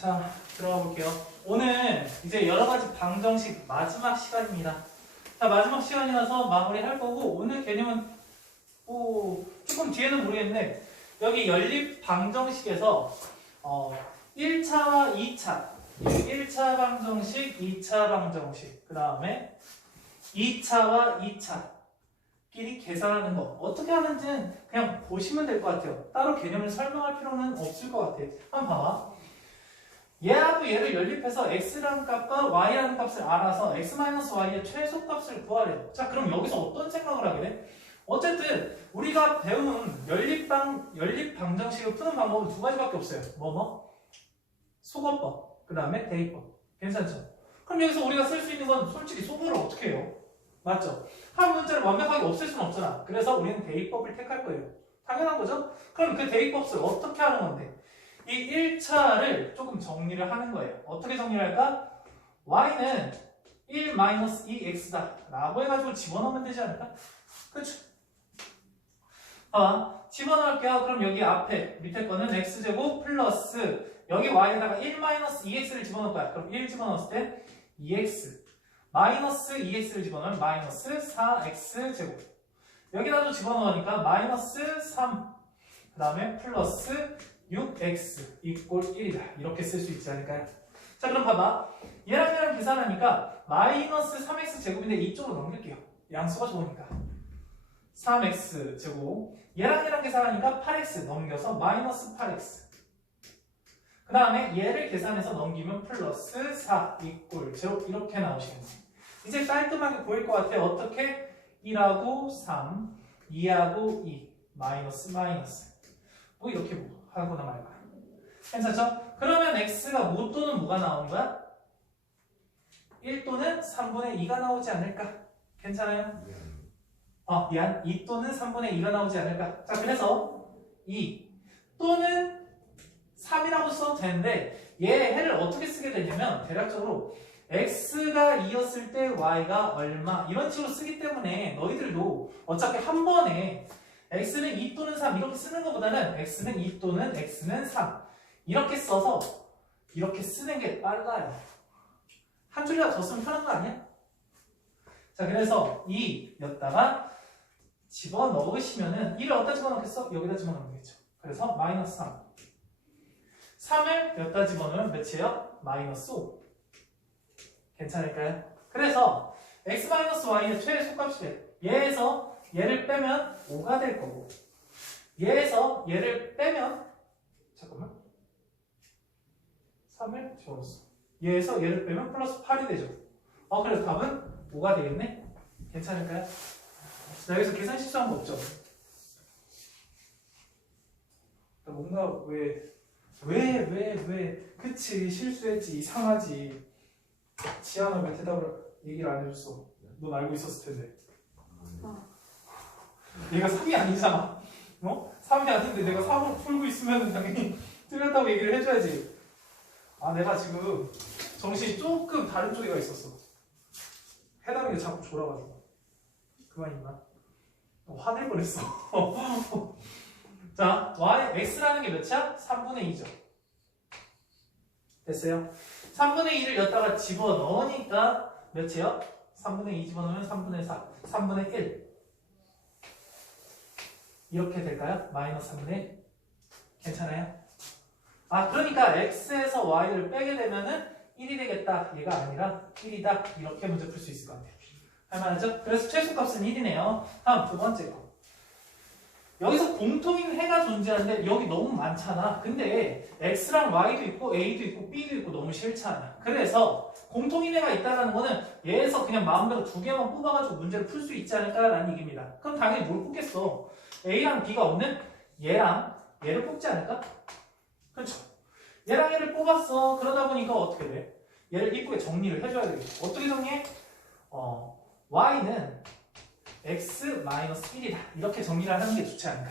자, 들어가 볼게요. 오늘 이제 여러 가지 방정식 마지막 시간입니다. 자, 마지막 시간이라서 마무리할 거고, 오늘 개념은 조금 뒤에는 모르겠는데, 여기 연립 방정식에서 1차와 2차, 1차 방정식, 2차 방정식, 그 다음에 2차와 2차끼리 계산하는 거 어떻게 하는지는 그냥 보시면 될 것 같아요. 따로 개념을 설명할 필요는 없을 것 같아요. 한번 봐봐. 얘하고 얘를 연립해서 x라는 값과 y라는 값을 알아서 x-y의 최소값을 구하래요. 자, 그럼 여기서 어떤 생각을 하게 돼? 어쨌든 우리가 배운 연립 방정식을 푸는 방법은 두 가지밖에 없어요. 소거법, 그 다음에 대입법. 괜찮죠? 그럼 여기서 우리가 쓸 수 있는 건 솔직히 소거를 어떻게 해요? 맞죠? 한 문자를 완벽하게 없앨 수는 없잖아. 그래서 우리는 대입법을 택할 거예요. 당연한 거죠? 그럼 그 대입법을 어떻게 하는 건데? 이 1차를 조금 정리를 하는 거예요. 어떻게 정리를 할까? y는 1-2x다 라고 해가지고 집어넣으면 되지 않을까? 그쵸? 집어넣을게요. 그럼 여기 앞에 밑에 거는 x제곱 플러스 여기 y에다가 1-2x를 집어넣을 거야. 그럼 1 집어넣었을 때 2x 마이너스 2x를 집어넣으면 마이너스 4x제곱 여기다도 집어넣으니까 마이너스 3 그 다음에 플러스 6x 이꼴 1이다. 이렇게 쓸 수 있지 않을까요? 자, 그럼 봐봐. 얘랑 계산하니까 마이너스 3x 제곱인데 이쪽으로 넘길게요. 양수가 좋으니까. 3x 제곱. 얘랑 계산하니까 8x 넘겨서 마이너스 8x. 그 다음에 얘를 계산해서 넘기면 플러스 4 이꼴 제곱 이렇게 나오시겠네. 이제 깔끔하게 보일 것 같아요. 어떻게? 1하고 3, 2하고 2, 마이너스 뭐 이렇게 하거나 말거나. 괜찮죠? 그러면 x가 뭐 또는 뭐가 나오는 거야? 1 또는 3분의 2가 나오지 않을까? 괜찮아요? 미안. 2 또는 3분의 2가 나오지 않을까? 자, 그래서 2 또는 3이라고 써도 되는데 얘를 어떻게 쓰게 되냐면 대략적으로 x가 2였을 때 y가 얼마 이런 식으로 쓰기 때문에 너희들도 어차피 한 번에 x는 2 또는 3 이렇게 쓰는 것보다는 x는 2 또는 x는 3 이렇게 써서 이렇게 쓰는 게 빨라요. 한 줄이라도 더 쓰면 편한 거 아니야? 자, 그래서 2였다가 집어넣으시면은 1을 어디다 집어넣겠어? 여기다 집어넣으면 되겠죠. 그래서 마이너스 3 3을 여기다 집어넣으면 몇이에요? 마이너스 5 괜찮을까요? 그래서 x-y의 최소값이 돼. 얘에서 얘를 빼면 5가 될 거고 얘에서 얘를 빼면 잠깐만 3을 집어넣었어. 얘에서 얘를 빼면 플러스 8이 되죠. 그래서 답은 5가 되겠네? 괜찮을까요? 자, 여기서 계산 실수한 거 없죠? 뭔가 왜 그치 실수했지 이상하지 지아는 왜 대답을 얘기를 안 해줬어? 넌 알고 있었을 텐데. 얘가 3이 아니잖아. 3이 아닌데 내가 3을 풀고 있으면 당연히 틀렸다고 얘기를 해줘야지. 내가 지금 정신이 조금 다른 쪽에 가 있었어. 해당이 자꾸 졸아가지고. 그만 있나? 화낼 뻔했어. 자, x라는 게 몇이야? 3분의 2죠. 됐어요? 3분의 2를 여기다가 집어넣으니까 몇이에요? 3분의 2 집어넣으면 3분의 4, 3분의 1 이렇게 될까요? 마이너스 3분의 1 괜찮아요? 그러니까 x에서 y를 빼게 되면은 1이 되겠다 얘가 아니라 1이다 이렇게 문제 풀 수 있을 것 같아요. 할만하죠? 그래서 최소값은 1이네요. 다음 두 번째 거. 여기서 공통인 해가 존재하는데 여기 너무 많잖아. 근데 x랑 y도 있고 a도 있고 b도 있고 너무 싫잖아. 그래서 공통인 해가 있다는 거는 얘에서 그냥 마음대로 두 개만 뽑아가지고 문제를 풀 수 있지 않을까라는 얘기입니다. 그럼 당연히 뭘 뽑겠어? a랑 b가 없는 얘랑 얘를 뽑지 않을까? 그렇죠. 얘랑 얘를 뽑았어. 그러다 보니까 어떻게 돼? 얘를 이쁘게 정리를 해줘야 되겠죠. 어떻게 정리해? y는 x-1이다. 이렇게 정리를 하는 게 좋지 않을까.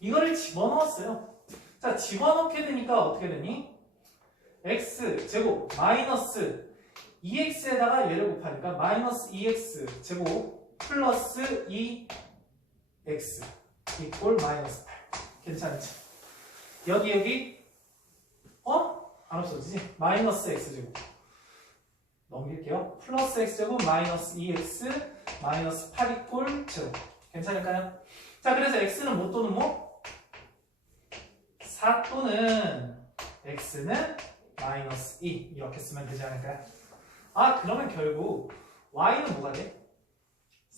이거를 집어넣었어요. 자, 집어넣게 되니까 어떻게 되니? x제곱 마이너스 2x에다가 얘를 곱하니까 마이너스 2x 제곱 플러스 2x 이꼴 마이너스 8 괜찮지? 여기 안 없어지지? 마이너스 x제곱 넘길게요. 플러스 x제곱 마이너스 2x 마이너스 8 이꼴 제곱. 괜찮을까요? 자, 그래서 x는 뭐 또는 뭐? 4 또는 x는 마이너스 2 이렇게 쓰면 되지 않을까요? 아, 그러면 결국 y는 뭐가 돼?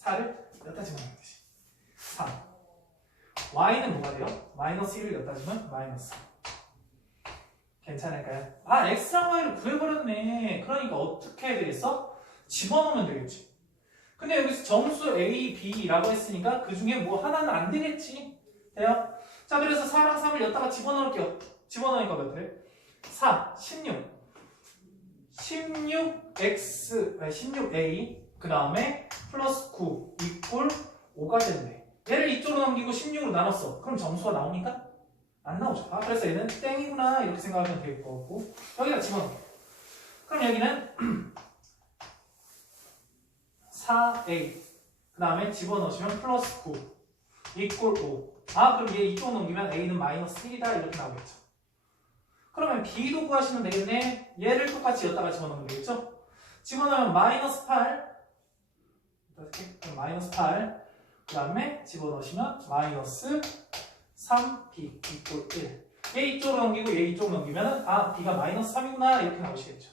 4를 여기다 집어넣으면 되지. 3. y는 뭐가 돼요? 마이너스 1을 여기다 주면 마이너스. 괜찮을까요? 아, x랑 y를 구해버렸네. 그러니까 어떻게 해야 되겠어? 집어넣으면 되겠지. 근데 여기서 정수 a, b라고 했으니까 그 중에 뭐 하나는 안 되겠지. 돼요? 자, 그래서 4랑 3을 여기다가 집어넣을게요. 집어넣으니까 몇 돼? 4, 16. 16x, 16a 그 다음에 플러스 9 이꼴 5가 됐네. 얘를 이쪽으로 넘기고 16으로 나눴어. 그럼 점수가 나옵니까? 안 나오죠. 아, 그래서 얘는 땡이구나 이렇게 생각하면 될 거고 여기다 집어넣을게요. 그럼 여기는 4a 그 다음에 집어넣으시면 플러스 9 이꼴 5. 아, 그럼 얘 이쪽으로 넘기면 a는 마이너스 1이다 이렇게 나오겠죠. 그러면 b도 구하시면 되겠네. 얘를 똑같이 여기다가 집어넣으면 되겠죠. 집어넣으면 마이너스 8 이렇게 마이너스 8 그 다음에 집어넣으시면 마이너스 3b 이꼴 1. 얘 이쪽으로 넘기고 얘 이쪽으로 넘기면 아, b가 마이너스 3이구나 이렇게 나오시겠죠.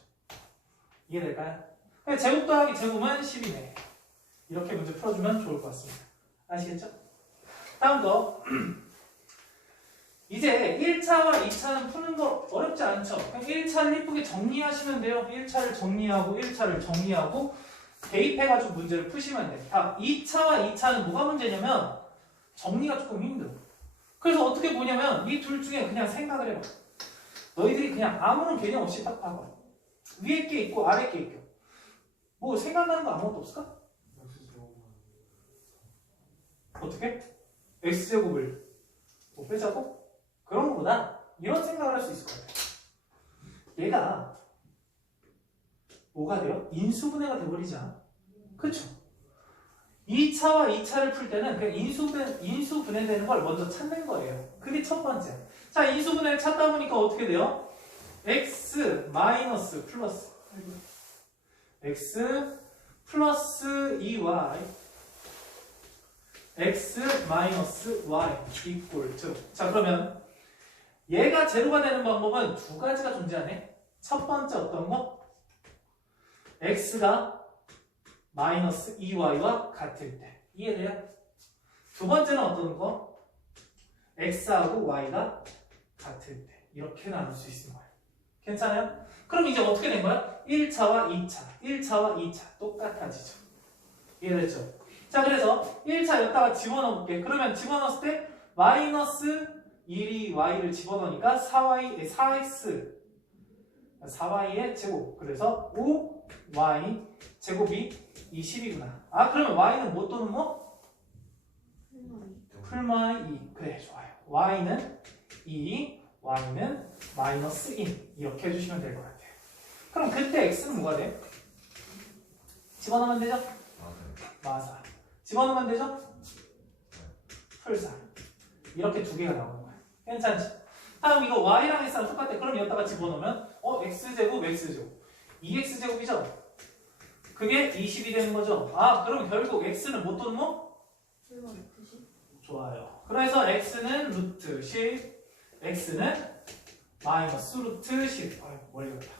이해될까요? 제곱 더하기 제곱은 10이네. 이렇게 문제 풀어주면 좋을 것 같습니다. 아시겠죠? 다음 거 이제 1차와 2차는 푸는 거 어렵지 않죠? 그냥 1차를 예쁘게 정리하시면 돼요. 1차를 정리하고 1차를 정리하고 대입해가지고 문제를 푸시면 돼요. 다 2차와 2차는 뭐가 문제냐면 정리가 조금 힘들어. 그래서 어떻게 보냐면 이 둘 중에 그냥 생각을 해봐. 너희들이 그냥 아무런 개념 없이 딱 봐봐. 위에 게 있고 아래 게 있고 뭐 생각나는 거 아무것도 없을까? 어떻게? x제곱을 뭐 빼자고? 그런 거보다 이런 생각을 할 수 있을 것 같아요. 얘가 뭐가 돼요? 인수분해가 돼버리잖아. 그쵸? 2차와 2차를 풀 때는 그냥 인수분해되는 걸 먼저 찾는 거예요. 그게 첫 번째. 자, 인수분해를 찾다 보니까 어떻게 돼요? x 마이너스 플러스 x 플러스 2y x 마이너스 y 이꼴 2. 자, 그러면 얘가 제로가 되는 방법은 두 가지가 존재하네. 첫 번째 어떤 거? x가 마이너스 2y와 같을 때. 이해돼요? 두 번째는 어떤 거? x하고 y가 같을 때. 이렇게 나눌 수 있는 거예요. 괜찮아요? 그럼 이제 어떻게 된 거야? 1차와 2차, 1차와 2차 똑같아지죠. 이해됐죠? 자, 그래서 1차 여기다가 집어넣어 볼게. 그러면 집어넣었을 때 마이너스 1이 y를 집어넣으니까 4x의 제곱. 그래서 5y 제곱이 20이구나. 아, 그러면 y는 뭐 또는 뭐? 풀마이 2. 그래, 좋아요. y는 2, y는 마이너스 1. 이렇게 해주시면 될 것 같아요. 그럼 그때 x는 뭐가 돼? 집어넣으면 되죠? 마사. 집어넣으면 되죠? 풀사. 이렇게 두 개가 나오는 거야. 괜찮지? 다음 이거 y랑 x랑 똑같아. 그럼 여기다가 집어넣으면 x제곱 x제곱 2x제곱이죠? 그게 20이 되는 거죠? 아, 그럼 결국 x는 뭐 또는 뭐? 좋아요. 그래서 x는 루트 10, x는 마이너스 루트 10. 아유, 멀리 갔다.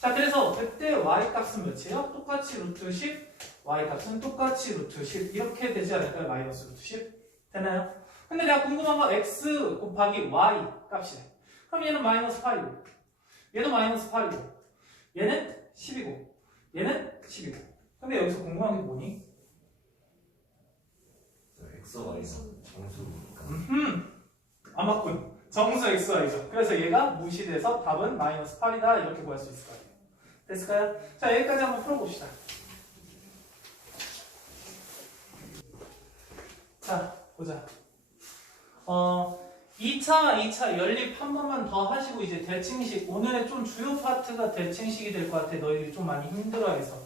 자, 그래서 그때 y 값은 몇이에요? 똑같이 루트 10, y 값은 똑같이 루트 10. 이렇게 되지 않을까요? 마이너스 루트 10. 되나요? 근데 내가 궁금한 건 x 곱하기 y 값이래. 그럼 얘는 마이너스 8이고, 얘도 마이너스 8이고, 얘는 10이고, 얘는 10이고. 근데 여기서 궁금한 게 뭐니? x와 y는 정수니까. 안 맞군. 정수 xy죠. 그래서 얘가 무시돼서 답은 마이너스 8이다. 이렇게 구할 수 있을 것 같아요. 됐을까요? 자, 여기까지 한번 풀어봅시다. 자, 보자. 2차 연립 한 번만 더 하시고 이제 대칭식. 오늘의 좀 주요 파트가 대칭식이 될 것 같아. 너희들이 좀 많이 힘들어해서.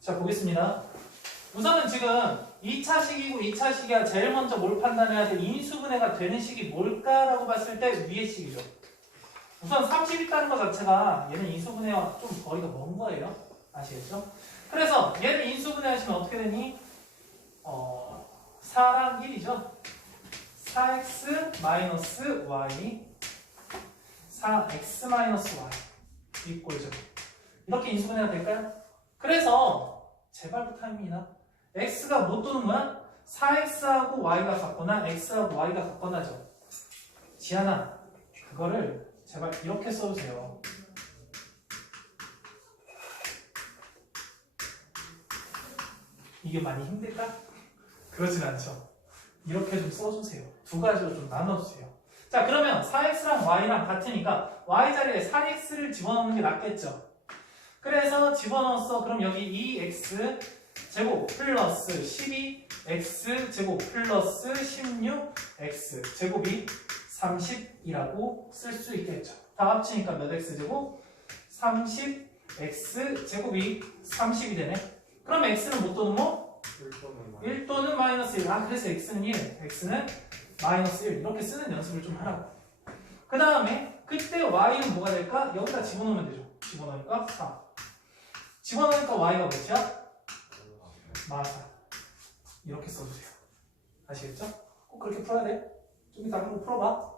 자, 보겠습니다. 우선은 지금 2차식이고 2차식이야. 제일 먼저 뭘 판단해야 돼? 인수분해가 되는 식이 뭘까라고 봤을 때 위의 식이죠. 우선 30 있다는 것 자체가 얘는 인수분해와 좀 거리가 먼 거예요. 아시겠죠? 그래서 얘를 인수분해 하시면 어떻게 되니? 4랑 1이죠. 4x 마이너스 y 4x 마이너스 y 이꼴죠. 이렇게 인수분해가 될까요? 그래서 제발 부탁입니다. x가 못 도는 거야? 4x하고 y가 같거나 x하고 y가 같거나죠. 지안아, 그거를 제발 이렇게 써주세요. 이게 많이 힘들까? 그러진 않죠. 이렇게 좀 써주세요. 두 가지로 좀 나눠주세요. 자, 그러면 4x랑 y랑 같으니까 y 자리에 4x를 집어넣는 게 낫겠죠. 그래서 집어넣었어. 그럼 여기 2x 제곱 플러스 12x 제곱 플러스 16x 제곱이 30이라고 쓸 수 있겠죠. 다 합치니까 몇 x 제곱? 30x 제곱이 30이 되네. 그럼 x는 못 도는 뭐? 1 또는 마이너스 1. 아, 그래서 x는 1, x는 마이너스 1 이렇게 쓰는 연습을 좀 하라고. 그 다음에 그때 y는 뭐가 될까? 여기다 집어넣으면 되죠. 집어넣으니까 4. 집어넣으니까 y가 몇이야? 마사. 이렇게 써주세요. 아시겠죠? 꼭 그렇게 풀어야 돼. 좀 이따 한번 풀어봐.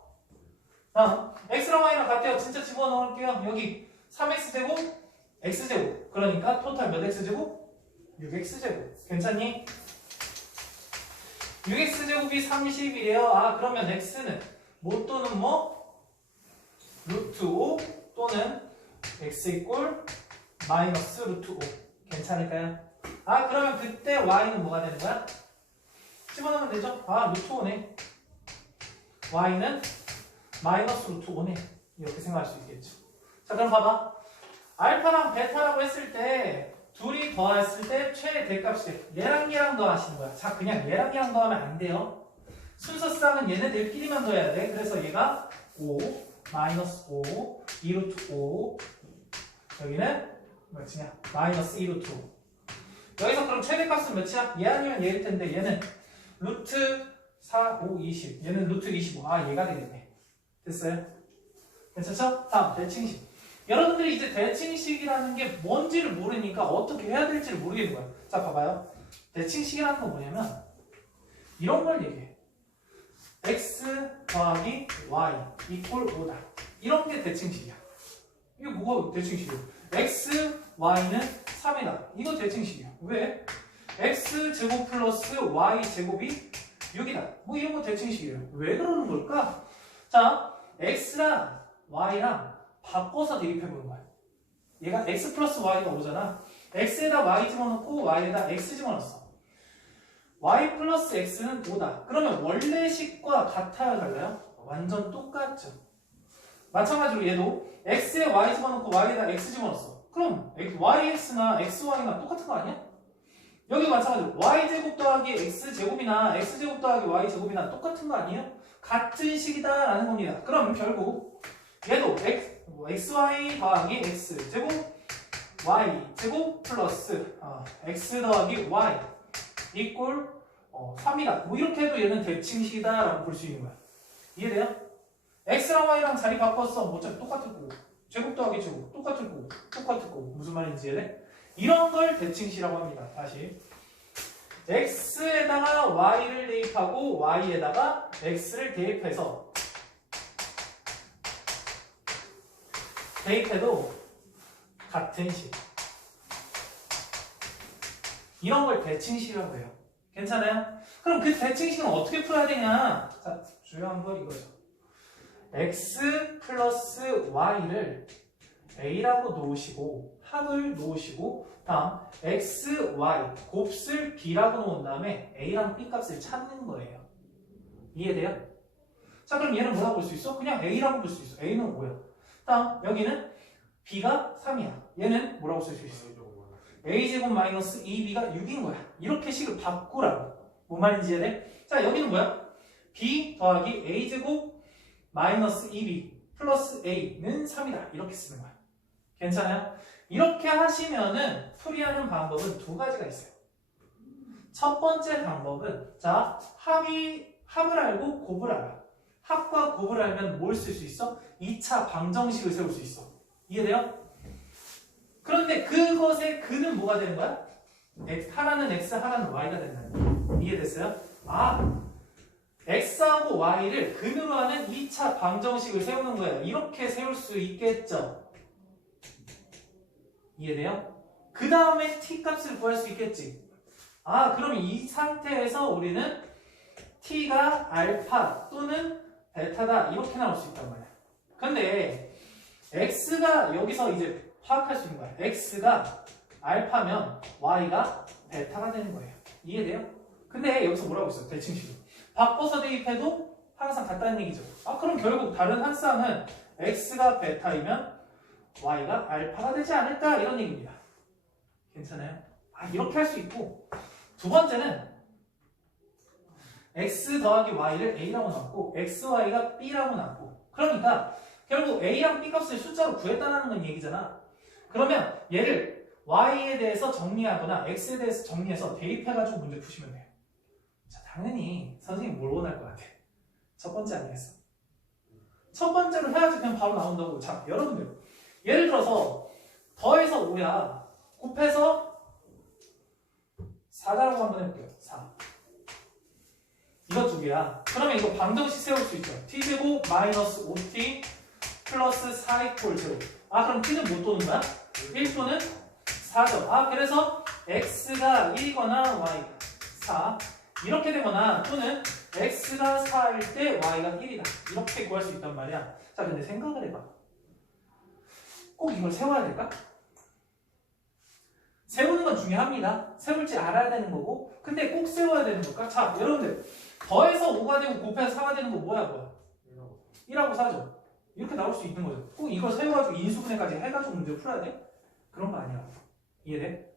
다음 x랑 y랑 같아요. 진짜 집어넣을게요. 여기 3x제곱 x제곱. 그러니까 토탈 몇 x제곱? 6x제곱. 괜찮니? 6x제곱이 30이래요. 아, 그러면 x는 뭐 또는 뭐? 루트 5 또는 x 이꼴 마이너스 루트 5. 괜찮을까요? 아, 그러면 그때 y는 뭐가 되는 거야? 집어넣으면 되죠? 아, 루트 5네. y는 마이너스 루트 5네. 이렇게 생각할 수 있겠죠. 자, 그럼 봐봐. 알파랑 베타라고 했을 때 둘이 더했을 때 최대값이 돼. 얘랑 더하시는 거야. 자, 그냥 얘랑 더하면 안 돼요. 순서상은 얘네들끼리만 더해야 돼. 그래서 얘가 5, 마이너스 5, 2루트 5. 여기는 몇이냐? 마이너스 2루트 5. 여기서 그럼 최대값은 몇이야? 얘 아니면 얘일 텐데 얘는 루트 4, 5, 20. 얘는 루트 25. 아, 얘가 되겠네. 됐어요? 괜찮죠? 다음, 대칭식. 여러분들이 이제 대칭식이라는 게 뭔지를 모르니까 어떻게 해야 될지를 모르겠는 거야. 자, 봐봐요. 대칭식이라는 건 뭐냐면 이런 걸 얘기해. x 더하기 y 이꼴 5다. 이런 게 대칭식이야. 이게 뭐가 대칭식이야? x, y는 3이다. 이거 대칭식이야. 왜? x 제곱 플러스 y 제곱이 6이다. 뭐 이런 거 대칭식이에요. 왜 그러는 걸까? 자, x랑 y랑 바꿔서 대입해보는 거야. 얘가 x 플러스 y가 5잖아. x에다 y 집어넣고 y에다 x 집어넣었어. y 플러스 x는 5다. 그러면 원래 식과 같아요, 달라요? 완전 똑같죠. 마찬가지로 얘도 x에 y 집어넣고 y에다 x 집어넣었어. 그럼 yx나 xy나 똑같은 거 아니야? 여기 마찬가지로 y제곱 더하기 x제곱이나 x제곱 더하기 y제곱이나 똑같은 거 아니에요? 같은 식이다 라는 겁니다. 그럼 결국 얘도 xy 더하기 x제곱 y제곱 플러스 x 더하기 y 이꼴 3이다. 뭐 이렇게 해도 얘는 대칭식이다 라고 볼 수 있는 거야. 이해돼요? x랑 y랑 자리 바꿨어. 뭐 어차피 똑같을 거고 제곱 더하기 제곱 똑같을 거고 무슨 말인지 이해돼? 이런 걸 대칭식이라고 합니다. 다시 x에다가 y를 대입하고 y에다가 x를 대입해서 대입해도 같은 식. 이런 걸 대칭식이라고 해요. 괜찮아요? 그럼 그 대칭식은 어떻게 풀어야 되냐? 자, 중요한 건 이거죠. x 플러스 y를 a라고 놓으시고 합을 놓으시고 다음 x, y 곱슬 b라고 놓은 다음에 a랑 b 값을 찾는 거예요. 이해돼요? 자, 그럼 얘는 뭐라고 볼 수 있어? 그냥 a라고 볼 수 있어. a는 5야. 다음 여기는 b가 3이야. 얘는 뭐라고 쓸 수 있어? a제곱 마이너스 2b가 6인 거야. 이렇게 식을 바꾸라고. 뭔 말인지 이해돼? 자, 여기는 뭐야? b 더하기 a제곱 마이너스 2b 플러스 a는 3이다. 이렇게 쓰는 거야. 괜찮아요? 이렇게 하시면은 풀이하는 방법은 두 가지가 있어요. 첫 번째 방법은 자, 합을 알고 곱을 알아. 합과 곱을 알면 뭘 쓸 수 있어? 2차 방정식을 세울 수 있어. 이해돼요? 그런데 그것의 근은 뭐가 되는 거야? 하나는 x, 하나는 y가 된다는 거야. 이해됐어요? 아, x하고 y를 근으로 하는 2차 방정식을 세우는 거예요. 이렇게 세울 수 있겠죠? 이해돼요? 그 다음에 t 값을 구할 수 있겠지? 아, 그럼 이 상태에서 우리는 t가 알파 또는 베타다 이렇게 나올 수 있단 말이야. 근데 x가 여기서 이제 파악할 수 있는 거야. x가 알파면 y가 베타가 되는 거예요. 이해돼요? 근데 여기서 뭐라고 있어? 대칭식으로 바꿔서 대입해도 항상 같다는 얘기죠. 아, 그럼 결국 다른 한 쌍은 x가 베타이면 y가 알파가 되지 않을까? 이런 얘기입니다. 괜찮아요? 아, 이렇게 할 수 있고, 두 번째는 x 더하기 y를 a라고 놨고 xy가 b라고 놨고, 그러니까 결국 a랑 b 값을 숫자로 구했다는 건 얘기잖아. 그러면 얘를 y에 대해서 정리하거나 x에 대해서 정리해서 대입해가지고 문제 푸시면 돼요. 자, 당연히 선생님 뭘 원할 것 같아? 첫 번째 아니겠어? 첫 번째로 해야지 그냥 바로 나온다고. 자, 여러분들 예를 들어서 더해서 5야 곱해서 4라고 한번 해볼게요. 4 이거 두 개야. 그러면 이거 방정식 세울 수 있죠. t제곱 마이너스 5t 플러스 4 제곱. 아, 그럼 t는 못 도는 거야? 1 또는 4죠. 아, 그래서 x가 1이거나 y가 4 이렇게 되거나 또는 x가 4일 때 y가 1이다 이렇게 구할 수 있단 말이야. 자, 근데 생각을 해봐. 꼭 이걸 세워야 될까? 세우는 건 중요합니다. 세울지 알아야 되는 거고, 근데 꼭 세워야 되는 걸까? 자, 여러분들 더해서 5가 되고 곱해서 4가 되는 거 뭐야? 1하고 4죠. 이렇게 나올 수 있는 거죠. 꼭 이걸 세워가지고 인수분해까지 해가지고 문제 풀어야 돼? 그런 거 아니야. 이해돼?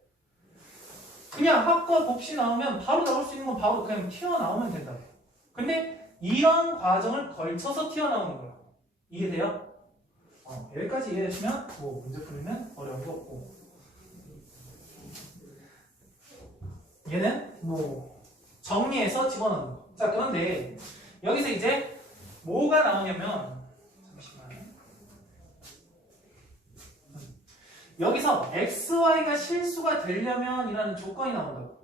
그냥 합과 곱시 나오면 바로 나올 수 있는 건 바로 그냥 튀어나오면 된다. 근데 이런 과정을 걸쳐서 튀어나오는 거야. 이해돼요? 여기까지 이해되시면 뭐 문제 풀리면 어려운 거 없고, 얘는 뭐 정리해서 집어넣는 거. 자, 그런데 여기서 이제 뭐가 나오냐면, 잠시만, 여기서 xy가 실수가 되려면 이라는 조건이 나온다고.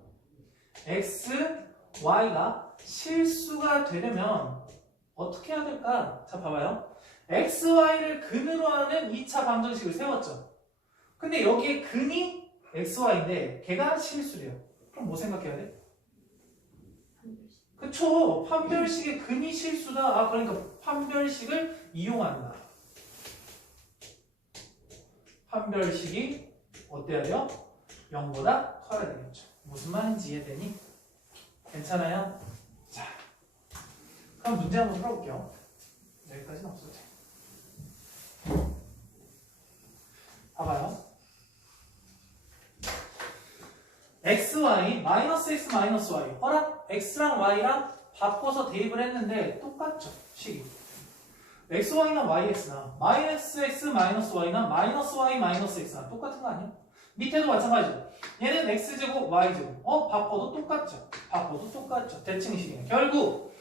xy가 실수가 되려면 어떻게 해야 될까? 자, 봐봐요. xy를 근으로 하는 2차 방정식을 세웠죠. 근데 여기에 근이 xy인데 걔가 실수래요. 그럼 뭐 생각해야 돼? 그쵸. 판별식의 근이 실수다. 아, 그러니까 판별식을 이용한다. 판별식이 어때야 돼요? 0보다 커야 되겠죠. 무슨 말인지 이해되니? 괜찮아요? 자, 그럼 문제 한번 풀어볼게요. 여기까지는 없어도 돼. 봐봐요. xy 마이너스 x 마이너스 y. 어라? x랑 y랑 바꿔서 대입을 했는데 똑같죠, 식이. xy나 yx나 마이너스 x 마이너스 y나 마이너스 y 마이너스 x나 똑같은 거 아니야? 밑에도 마찬가지죠. 얘는 x제곱 y제곱. 바꿔도 똑같죠. 바꿔도 똑같죠. 대칭식이네. 결국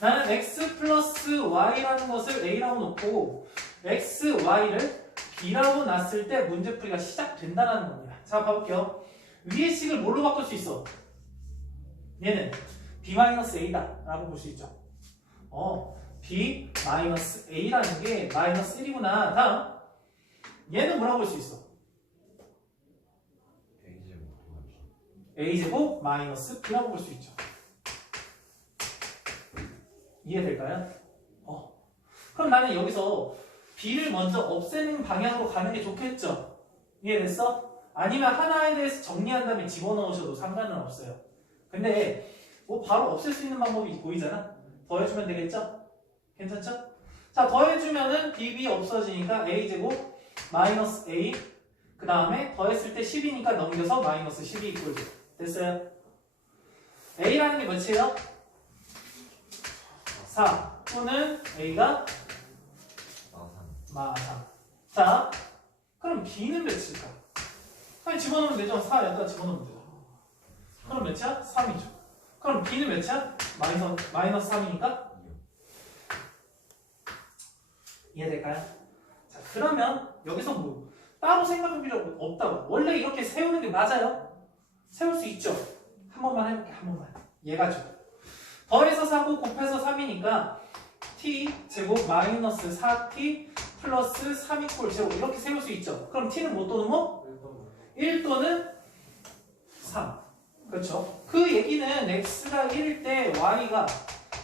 나는 x 플러스 y라는 것을 a라고 놓고 x, y를 b라고 놨을 때 문제풀이가 시작된다는 겁니다. 자, 봐볼게요. 위의 식을 뭘로 바꿀 수 있어? 얘는 b-a다 라고 볼 수 있죠. b-a라는 게 마이너스 1이구나. 다음 얘는 뭐라고 볼 수 있어? a제곱 마이너스 b라고 볼 수 있죠. 이해될까요? 그럼 나는 여기서 b를 먼저 없애는 방향으로 가는 게 좋겠죠? 이해됐어? 아니면 하나에 대해서 정리한 다음에 집어넣으셔도 상관은 없어요. 근데 뭐 바로 없앨 수 있는 방법이 보이잖아? 더해주면 되겠죠? 괜찮죠? 자, 더해주면은 bb 없어지니까 a제곱 마이너스 a 그 다음에 더했을 때 10이니까 넘겨서 마이너스 12 이꼴 됐어요? a라는 게 몇이에요? 4 또는 a가 마상. 자, 그럼 b는 몇일까? 그냥 집어넣으면 되죠. 4 여기다 집어넣으면 되죠. 그럼 몇이야? 3이죠. 그럼 b는 몇이야? 마이너스 3이니까 이해될까요? 자, 그러면 여기서 뭐 따로 생각할 필요 없다고. 원래 이렇게 세우는 게 맞아요? 세울 수 있죠? 한 번만 해볼게, 한 번만. 얘가죠. 더해서 4고 곱해서 3이니까 t 제곱 마이너스 4t 플러스 3 이퀄 제곱 이렇게 세울 수 있죠. 그럼 t는 뭐 또는 뭐? 1 또는 3. 그렇죠. 그 얘기는 x가 1일 때 y가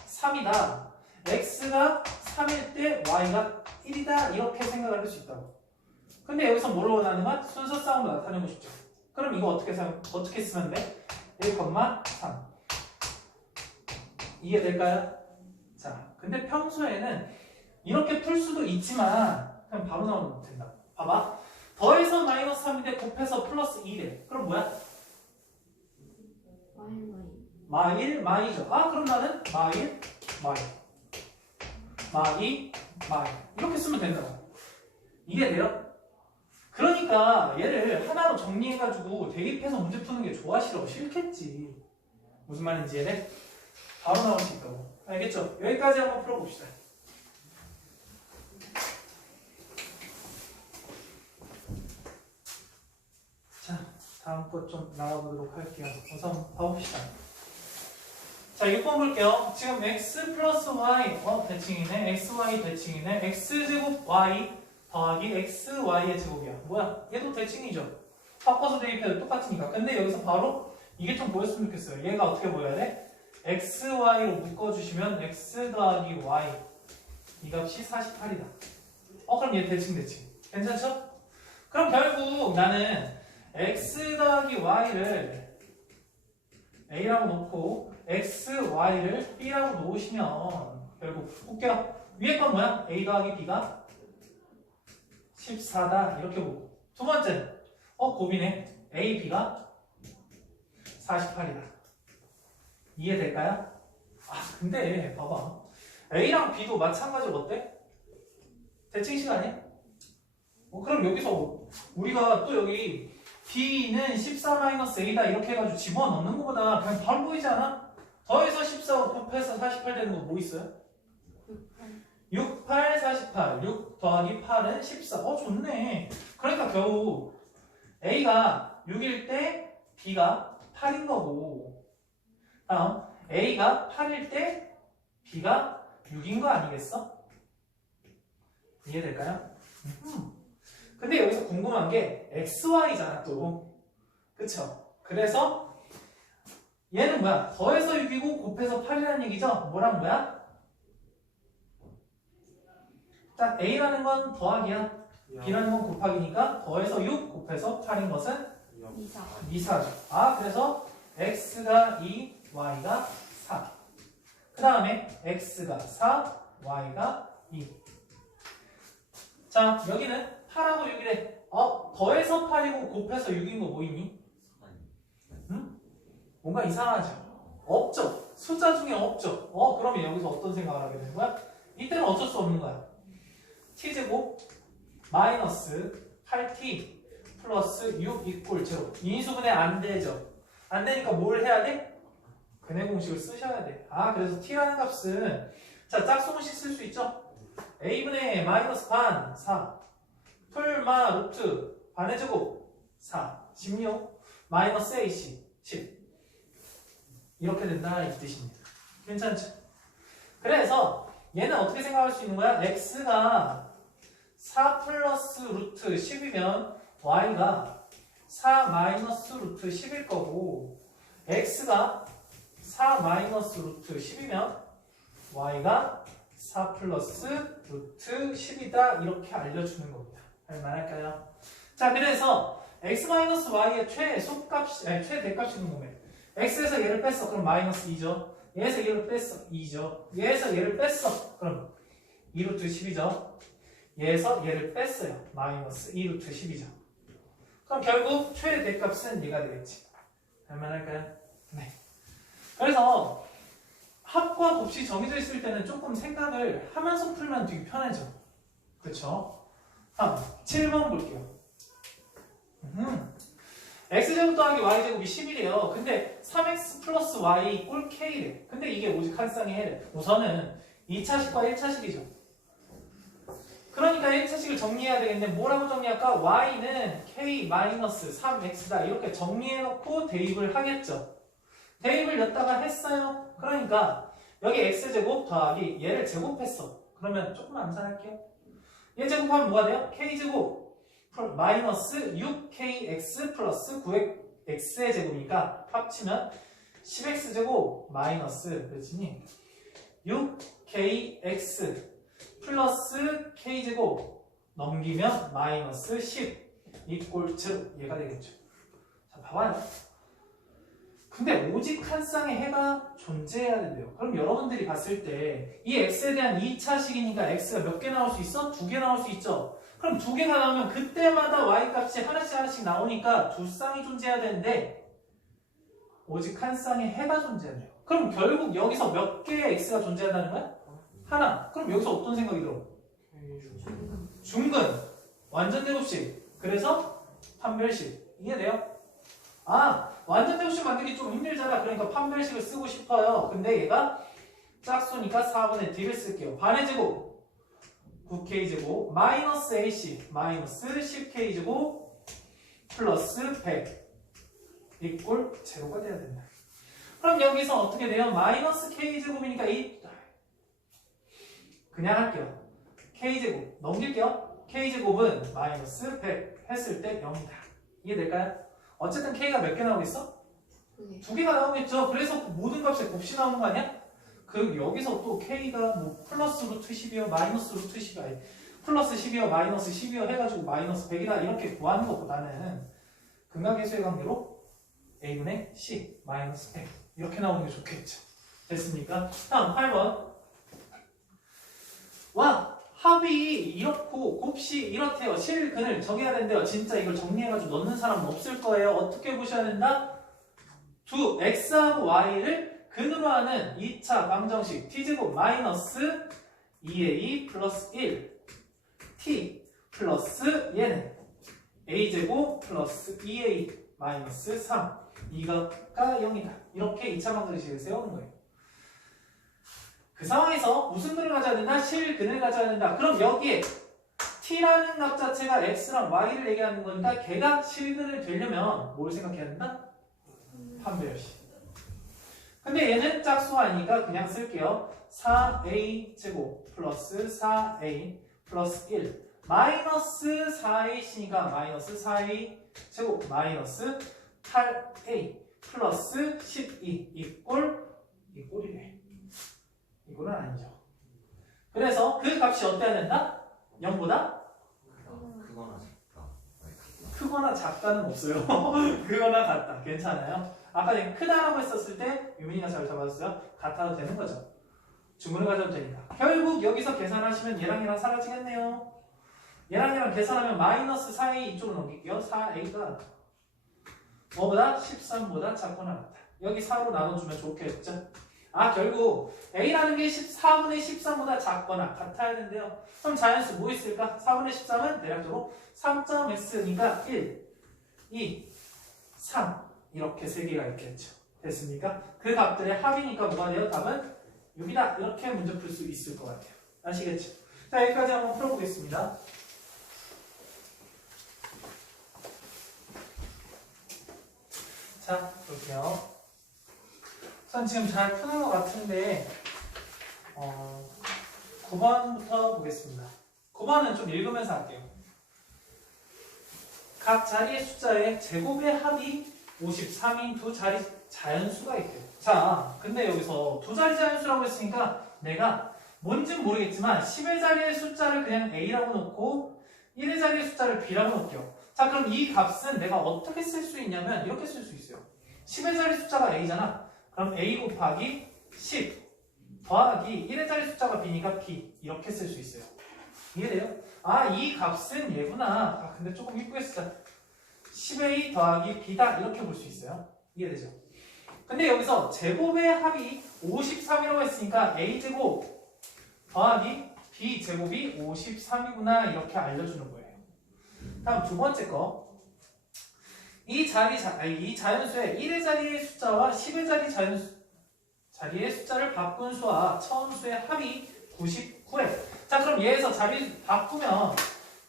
3이다. x가 3일 때 y가 1이다. 이렇게 생각을 할 수 있다고. 근데 여기서 뭐를 원하냐면 순서 싸움을 나타내고 싶죠. 그럼 이거 어떻게 쓰면 돼? 1,3. 이해될까요? 자, 근데 평소에는 이렇게 풀 수도 있지만 그냥 바로 나오면 된다. 봐봐. 더해서 마이너스 3인데 곱해서 플러스 2래. 그럼 뭐야? 마일, 마이죠. 아, 그럼 나는 마일, 마이, 이렇게 쓰면 된다고. 이해돼요? 그러니까 얘를 하나로 정리해가지고 대입해서 문제 푸는 게 좋아 싫어? 싫겠지. 무슨 말인지 이해돼? 바로 나올 수 있다고. 알겠죠? 여기까지 한번 풀어봅시다. 자, 다음 것 좀 나와보도록 할게요. 우선 봐봅시다. 자, 6번 볼게요. 지금 x 플러스 y, 대칭이네. xy 대칭이네. x제곱 y 더하기 xy의 제곱이야. 뭐야? 얘도 대칭이죠. 바꿔서 대입해도 똑같으니까. 근데 여기서 바로 이게 좀 보였으면 좋겠어요. 얘가 어떻게 보여야 돼? xy로 묶어주시면 x 더하기 y 이 값이 48이다. 그럼 얘 대칭. 괜찮죠? 그럼 결국 나는 x 더하기 y를 a라고 놓고 xy를 b라고 놓으시면 결국 볼게요. 위에 건 뭐야? a 더하기 b가 14다 이렇게 보고 두 번째는 고비네. a, b가 48이다. 이해될까요? 근데 봐봐. A랑 B도 마찬가지로 어때? 대칭식 아니야? 그럼 여기서 우리가 또 여기 B는 14-A다 이렇게 해가지고 집어넣는 것보다 그냥 바로 보이지 않아? 더해서 14 곱해서 48 되는 거 뭐 있어요? 6, 8, 48. 6 더하기 8은 14. 좋네. 그러니까 겨우 A가 6일 때 B가 8인 거고 다음 A가 8일 때 B가 6인 거 아니겠어? 이해될까요? 근데 여기서 궁금한 게 XY잖아 또. 그쵸? 그래서 얘는 뭐야? 더해서 6이고 곱해서 8이라는 얘기죠? 뭐랑 뭐야? 자, A라는 건 더하기야. B라는 건 곱하기니까 더해서 6 곱해서 8인 것은 미사죠. 그래서 X가 2, Y가 4. 그 다음에 X가 4, Y가 2. 자, 여기는 8하고 6이래. 더해서 8이고 곱해서 6인 거 뭐 있니? 응? 뭔가 이상하죠? 없죠? 숫자 중에 없죠? 그러면 여기서 어떤 생각을 하게 되는 거야? 이때는 어쩔 수 없는 거야. t제곱 마이너스 8t 플러스 6 이퀄 제로. 인수분해 안 되죠? 안 되니까 뭘 해야 돼? 근해 공식을 쓰셔야 돼. 그래서 t라는 값은 자 짝수공식 쓸 수 있죠? a분의 마이너스 반 4 풀마 루트 반의 제곱 4 16 마이너스 ac 10 이렇게 된다 이 뜻입니다. 괜찮죠? 그래서 얘는 어떻게 생각할 수 있는 거야? x가 4 플러스 루트 10이면 y가 4 마이너스 루트 10일 거고 x가 4 마이너스 루트 10이면 y가 4 플러스 루트 10이다 이렇게 알려주는 겁니다. 할만할까요? 자, 그래서 x 마이너스 y의 최대값이 궁금해. x에서 얘를 뺐어. 그럼 마이너스 2죠. 얘에서 얘를 뺐어. 2죠. 얘에서 얘를 뺐어. 그럼 2루트 10이죠. 얘에서 얘를 뺐어요. 마이너스 2루트 10이죠. 그럼 결국 최대값은 얘가 되겠지. 할만할까요? 네. 그래서 합과 곱이 정해져 있을 때는 조금 생각을 하면서 풀면 되게 편하죠. 그렇죠? 다음 7번 볼게요. x제곱 더하기 y제곱이 11이에요. 근데 3x 플러스 y 꼴 k래. 근데 이게 오직 한 쌍의 해래. 우선은 2차식과 1차식이죠. 정리해야 되겠네. 뭐라고 정리할까? y는 k-3x다. 이렇게 정리해놓고 대입을 하겠죠. 대입을 였다가 했어요. 그러니까 여기 x제곱 더하기 얘를 제곱했어. 그러면 조금만 암산할게요. 얘 제곱하면 뭐가 돼요? k제곱 마이너스 6kx 플러스 9x의 제곱이니까 합치면 10x제곱 마이너스 그렇지 6kx 플러스 k제곱 넘기면 마이너스 10 이꼴 제로 얘가 되겠죠. 자 봐봐요. 근데 오직 한 쌍의 해가 존재해야 된대요. 그럼 여러분들이 봤을 때 이 x에 대한 2차식이니까 x가 몇 개 나올 수 있어? 2개 나올 수 있죠. 그럼 2개가 나오면 그때마다 y 값이 하나씩 나오니까 두 쌍이 존재해야 되는데 오직 한 쌍의 해가 존재해야 돼요. 그럼 결국 여기서 몇 개의 x가 존재한다는 거야? 하나. 그럼 여기서 어떤 생각이 들어? 중근, 완전 제곱식, 그래서 판별식. 이해돼요? 아, 완전 제곱식 만들기 좀 힘들잖아. 그러니까 판별식을 쓰고 싶어요. 근데 얘가 짝수니까 4분의 D를 쓸게요. 반의 제곱 9K제곱 마이너스 AC 마이너스 10K제곱 플러스 100 이꼴 제로가 돼야 된다. 그럼 여기서 어떻게 돼요? 마이너스 K제곱이니까 그냥 할게요. K제곱 넘길게요. K제곱은 마이너스 100 했을 때 0이다. 이해될까요? 어쨌든 K가 몇 개 나오고 있어? 2개가 나오겠죠. 그래서 모든 값에 곱이 나오는 거 아니야? 그 여기서 또 K가 뭐 플러스 루트 10이요 마이너스 루트 10이요 아니 플러스 10이요 마이너스 10이요 해가지고 마이너스 100이다 이렇게 구하는 것보다는 근각계수의 관계로 A분의 C 마이너스 100 이렇게 나오는 게 좋겠죠. 됐습니까? 다음 8번 와 합이 이렇고 곱씨 이렇대요. 실근을 정해야 된대요. 진짜 이걸 정리해가지고 넣는 사람은 없을 거예요. 어떻게 보셔야 된다? 두 x하고 y를 근으로 하는 2차 방정식 t제곱 마이너스 2a 플러스 1 t 플러스 얘는 a제곱 플러스 2a 마이너스 3 이거가 0이다. 이렇게 2차 방정식을 세우는 거예요. 그 상황에서 무슨 근을 가져야 된다? 실근을 가져야 된다. 그럼 여기에 t라는 값 자체가 x랑 y를 얘기하는 거니까 걔가 실근을 되려면 뭘 생각해야 된다? 판별식. 근데 얘는 짝수가 아니니까 그냥 쓸게요. 4a 제곱 플러스 4a 플러스 1 마이너스 4ac니까 마이너스 4a 제곱 마이너스 8a 플러스 12 이꼴이래. 이거는 아니죠. 그래서 그 값이 어때야 된다? 0보다? 크거나 작다는 없어요. 그거나 같다. 괜찮아요? 아까 내가 크다라고 했었을 때 유민이가 잘 잡아줬어요. 같아도 되는 거죠. 중근을 가져도 되니까. 결국 여기서 계산하시면 얘랑 사라지겠네요. 얘랑 계산하면 마이너스 4a 이쪽으로 넘길게요. 4a가 뭐보다? 13보다 작거나 같다. 여기 4로 나눠주면 좋겠죠. 아 결국 a라는 게 4분의 13보다 작거나 같아야 된대요. 그럼 자연수 뭐 있을까? 4분의 13은 대략적으로 3.x니까 1, 2, 3 이렇게 세 개가 있겠죠. 됐습니까? 그 값들의 합이니까 뭐가 돼요? 답은 6이다. 이렇게 문제 풀 수 있을 것 같아요. 아시겠죠? 자 여기까지 한번 풀어보겠습니다. 자 볼게요. 우선 지금 잘 푸는 것 같은데 9번부터 보겠습니다. 9번은 좀 읽으면서 할게요. 각 자리의 숫자의 제곱의 합이 53인 두 자리 자연수가 있대요. 자, 근데 여기서 두 자리 자연수라고 했으니까 내가 뭔진 모르겠지만 10의 자리의 숫자를 그냥 A라고 놓고 1의 자리의 숫자를 B라고 놓을게요. 자, 그럼 이 값은 내가 어떻게 쓸 수 있냐면 이렇게 쓸 수 있어요. 10의 자리 숫자가 A잖아. 그럼 A 곱하기 10 더하기 1의 자리 숫자가 B니까 B 이렇게 쓸 수 있어요. 이해돼요? 아, 이 값은 얘구나. 아, 근데 조금 이쁘게 쓰자. 10A 더하기 B다 이렇게 볼 수 있어요. 이해되죠? 근데 여기서 제곱의 합이 53이라고 했으니까 A제곱 더하기 B제곱이 53이구나 이렇게 알려주는 거예요. 다음 두 번째 거. 이 자연수의 1의 자리의 숫자와 10의 자리의 숫자를 바꾼 수와 처음 수의 합이 99에. 자, 그럼 얘에서 자리 바꾸면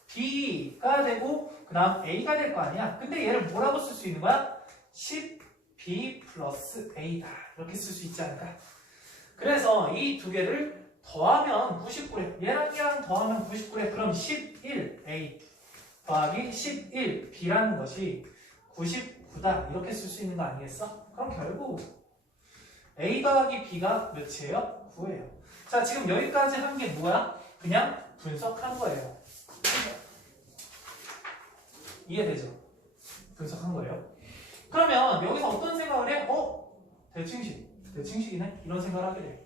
b가 되고 그 다음 a가 될 거 아니야. 근데 얘를 뭐라고 쓸 수 있는 거야? 10b 플러스 a다 이렇게 쓸 수 있지 않을까? 그래서 이 두 개를 더하면 99래. 얘랑 더하면 99래. 그럼 11a 더하기 11b라는 것이 99다 이렇게 쓸 수 있는 거 아니겠어? 그럼 결국 a 더하기 b가 몇이에요? 9예요. 자, 지금 여기까지 한 게 뭐야? 그냥 분석한 거예요. 이해되죠? 분석한 거예요. 그러면 여기서 어떤 생각을 해? 대칭식이네? 이런 생각을 하게 돼.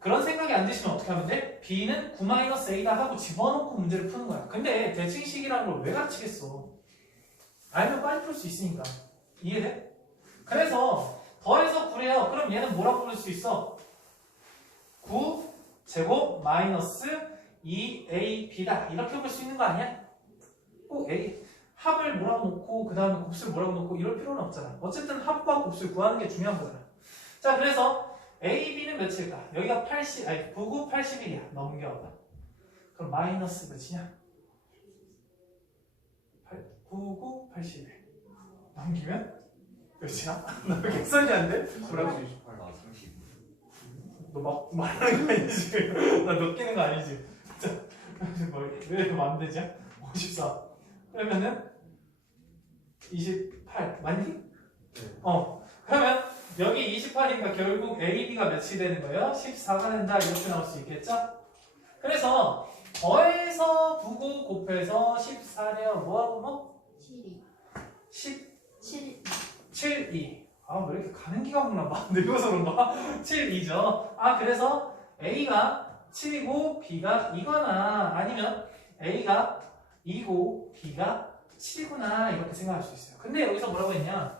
그런 생각이 안 드시면 어떻게 하면 돼? b는 9-a다 하고 집어넣고 문제를 푸는 거야. 근데 대칭식이라는 걸 왜 가르치겠어? 알면 빨리 풀 수 있으니까. 이해돼? 그래서 더해서 9래요. 그럼 얘는 뭐라고 부를 수 있어? 9 제곱 마이너스 2ab다 이렇게 볼 수 있는 거 아니야? 꼭 a 합을 뭐라고 놓고 그 다음에 곱수를 뭐라고 놓고 이럴 필요는 없잖아. 어쨌든 합과 곱수를 구하는 게 중요한 거잖아. 자, 그래서 a, b는 몇일까? 여기가 99, 81이야. 넘겨봐. 그럼 마이너스 몇이냐? 99, 81 넘기면 몇이야? 나 왜 계산이 안 돼? 뭐라고? 28 나 30. 너 막 말하는 거 아니지? 나 넘기는 거 아니지? 자, 왜 이렇게 안 되지? 54 그러면은 28 맞니? 네. 그러면 여기 28이니까 결국 AB가 몇이 되는 거예요? 14가 된다 이렇게 나올 수 있겠죠? 그래서 더해서 9고 곱해서 14래요. 뭐하고 뭐? 7이 10 7 7, 2 아, 왜 이렇게 가는 기가 없나 봐. 늙어서 그런가? 7, 2죠. 아, 그래서 A가 7이고 B가 2거나 아니면 A가 2고 B가 7이구나 이렇게 생각할 수 있어요. 근데 여기서 뭐라고 했냐?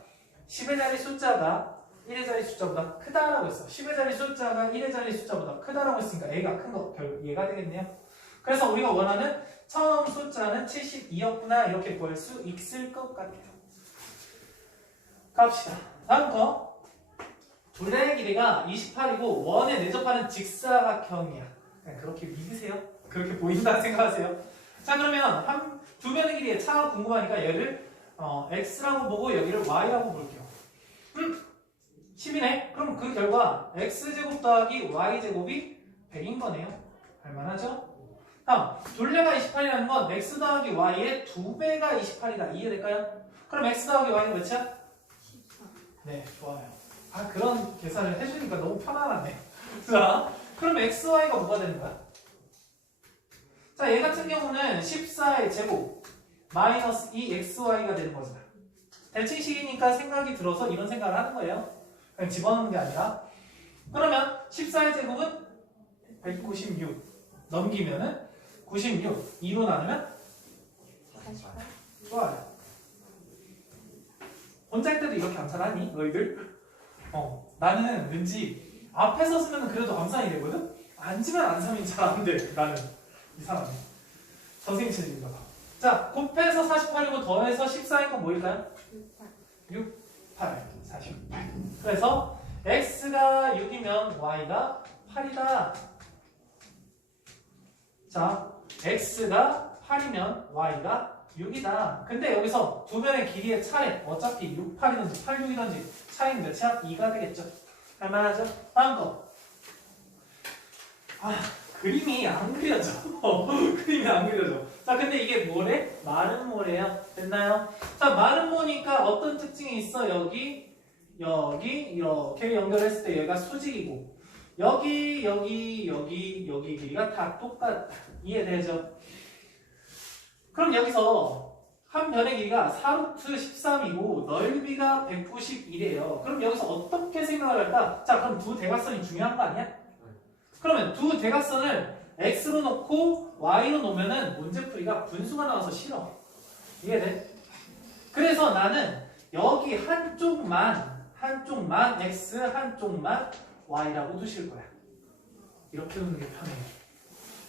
10의 자리 숫자가 1의 자리 숫자보다 크다라고 했어. 10의 자리 숫자가 1의 자리 숫자보다 크다라고 했으니까 A가 큰 거 결국 얘가 되겠네요. 그래서 우리가 원하는 처음 숫자는 72였구나 이렇게 구할 수 있을 것 같아요. 갑시다. 다음 거. 둘레의 길이가 28이고 원에 내접하는 직사각형이야. 그냥 그렇게 믿으세요. 그렇게 보인다 생각하세요. 자, 그러면 두 변의 길이의 차가 궁금하니까 얘를 x라고 보고 여기를 y라고 볼게요. 10이네. 그럼 그 결과 x제곱 더하기 y제곱이 100인 거네요. 할만하죠? 다음, 둘레가 28이라는 건 x 더하기 y의 2배가 28이다. 이해될까요? 그럼 x 더하기 y는 몇이야? 14 네, 좋아요. 아, 그런 계산을 해주니까 너무 편안하네. 자, 그럼 xy가 뭐가 되는 거야? 자, 얘 같은 경우는 14의 제곱 마이너스 2xy가 되는 거잖아. 대칭식이니까 생각이 들어서 이런 생각을 하는 거예요. 그냥 집어넣는 게 아니라. 그러면 14의 제곱은 196 넘기면은 96 2로 나누면 48 좋아요. 혼자 할 때도 이렇게 암산하니? 너희들? 나는 왠지 앞에서 쓰면 그래도 암산이 되거든? 앉으면 암산이 잘 안 돼. 나는 이상하네. 선생님 체질인가 봐. 자, 곱해서 48이고 더해서 14이니까 뭐일까요? 68 48. 그래서 x가 6이면 y가 8이다. 자, x가 8이면 y가 6이다. 근데 여기서 두 변의 길이의 차이, 어차피 6, 8이든지 8, 6이든지 차이는 몇이야? 2가 되겠죠. 할만하죠? 다음 거. 아, 그림이 안 그려져. 그림이 안 그려져. 자, 근데 이게 뭐래? 마른 모래요. 됐나요? 자, 마른 모니까 어떤 특징이 있어? 여기 이렇게 연결했을 때 얘가 수직이고 여기 길이가 다 똑같다. 이해되죠? 그럼 여기서 한 변의 길이가 4루트 13이고 넓이가 191이에요. 그럼 여기서 어떻게 생각을 할까? 자, 그럼 두 대각선이 중요한 거 아니야? 그러면 두 대각선을 x로 놓고 y로 놓으면은 문제풀이가 분수가 나와서 싫어. 이해돼? 그래서 나는 여기 한쪽만 x, 한쪽만 y라고 두실 거야. 이렇게 놓는 게 편해요.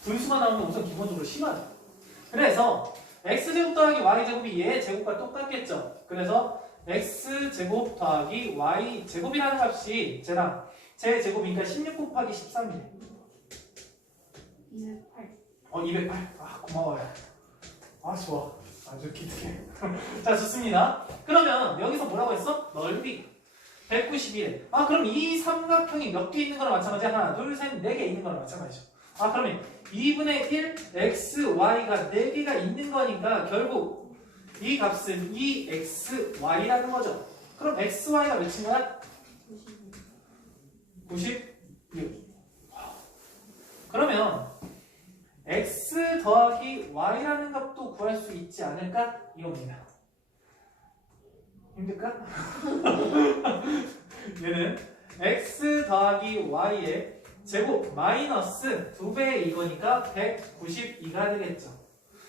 분수가 나오면 우선 기본적으로 심하죠. 그래서 x제곱 더하기 y제곱이 얘 제곱과 똑같겠죠. 그래서 x제곱 더하기 y제곱이라는 값이 쟤랑 제 제곱이니까 16 곱하기 13이래. 208 208. 아, 고마워요. 아, 좋아. 아주 기특해. 자, 좋습니다. 그러면 여기서 뭐라고 했어? 넓이 191. 아, 그럼 이 삼각형이 몇 개 있는 거랑 마찬가지? 하나, 둘, 셋, 네 개 있는 거랑 마찬가지죠. 아, 그러면 2분의 1 x, y가 4개가 있는 거니까 결국 이 값은 2xy라는 거죠. 그럼 xy가 몇인 거야? 96. 그러면 x 더하기 y라는 값도 구할 수 있지 않을까? 이겁니다. 힘들까? 얘는 x 더하기 y의 제곱 마이너스 2배의 이거니까 192가 되겠죠.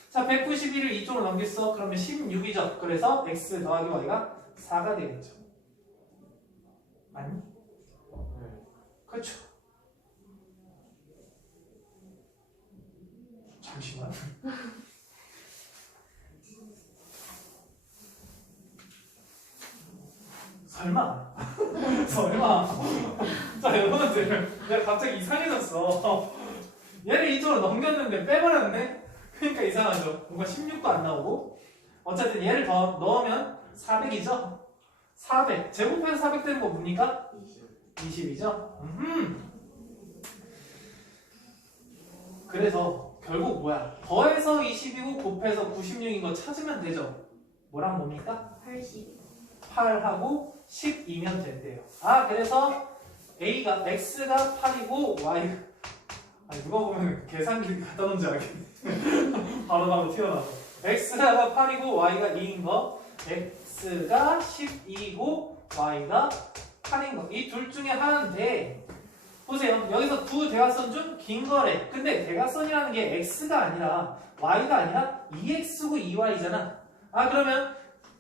자, 191을 이쪽으로 넘겼어. 그러면 16이죠. 그래서 x 더하기 y가 4가 되겠죠. 맞니? 그렇죠. 잠시만. 설마? 설마? 자, 여러분들, 내가 갑자기 이상해졌어. 얘를 이쪽으로 넘겼는데 빼버렸네? 그러니까 이상하죠. 뭔가 16도 안 나오고. 어쨌든 얘를 더 넣으면 400이죠? 400. 제곱해서 400 되는 거 뭡니까? 20이죠? 그래서 결국 뭐야? 더해서 20이고 곱해서 96인 거 찾으면 되죠? 뭐랑 뭡니까? 80. 8하고 12면 된대요. 아, 그래서 A가 X가 8이고 Y가 누가 보면 계산기 갖다 놓은 줄 알겠네. 바로 튀어나와. X가 8이고 Y가 2인 거, X가 12이고 Y가 8인 거. 이 둘 중에 하나인데 보세요. 여기서 두 대각선 중 긴 거래. 근데 대각선이라는 게 X가 아니라 Y가 아니라 2X고 2Y잖아. 아, 그러면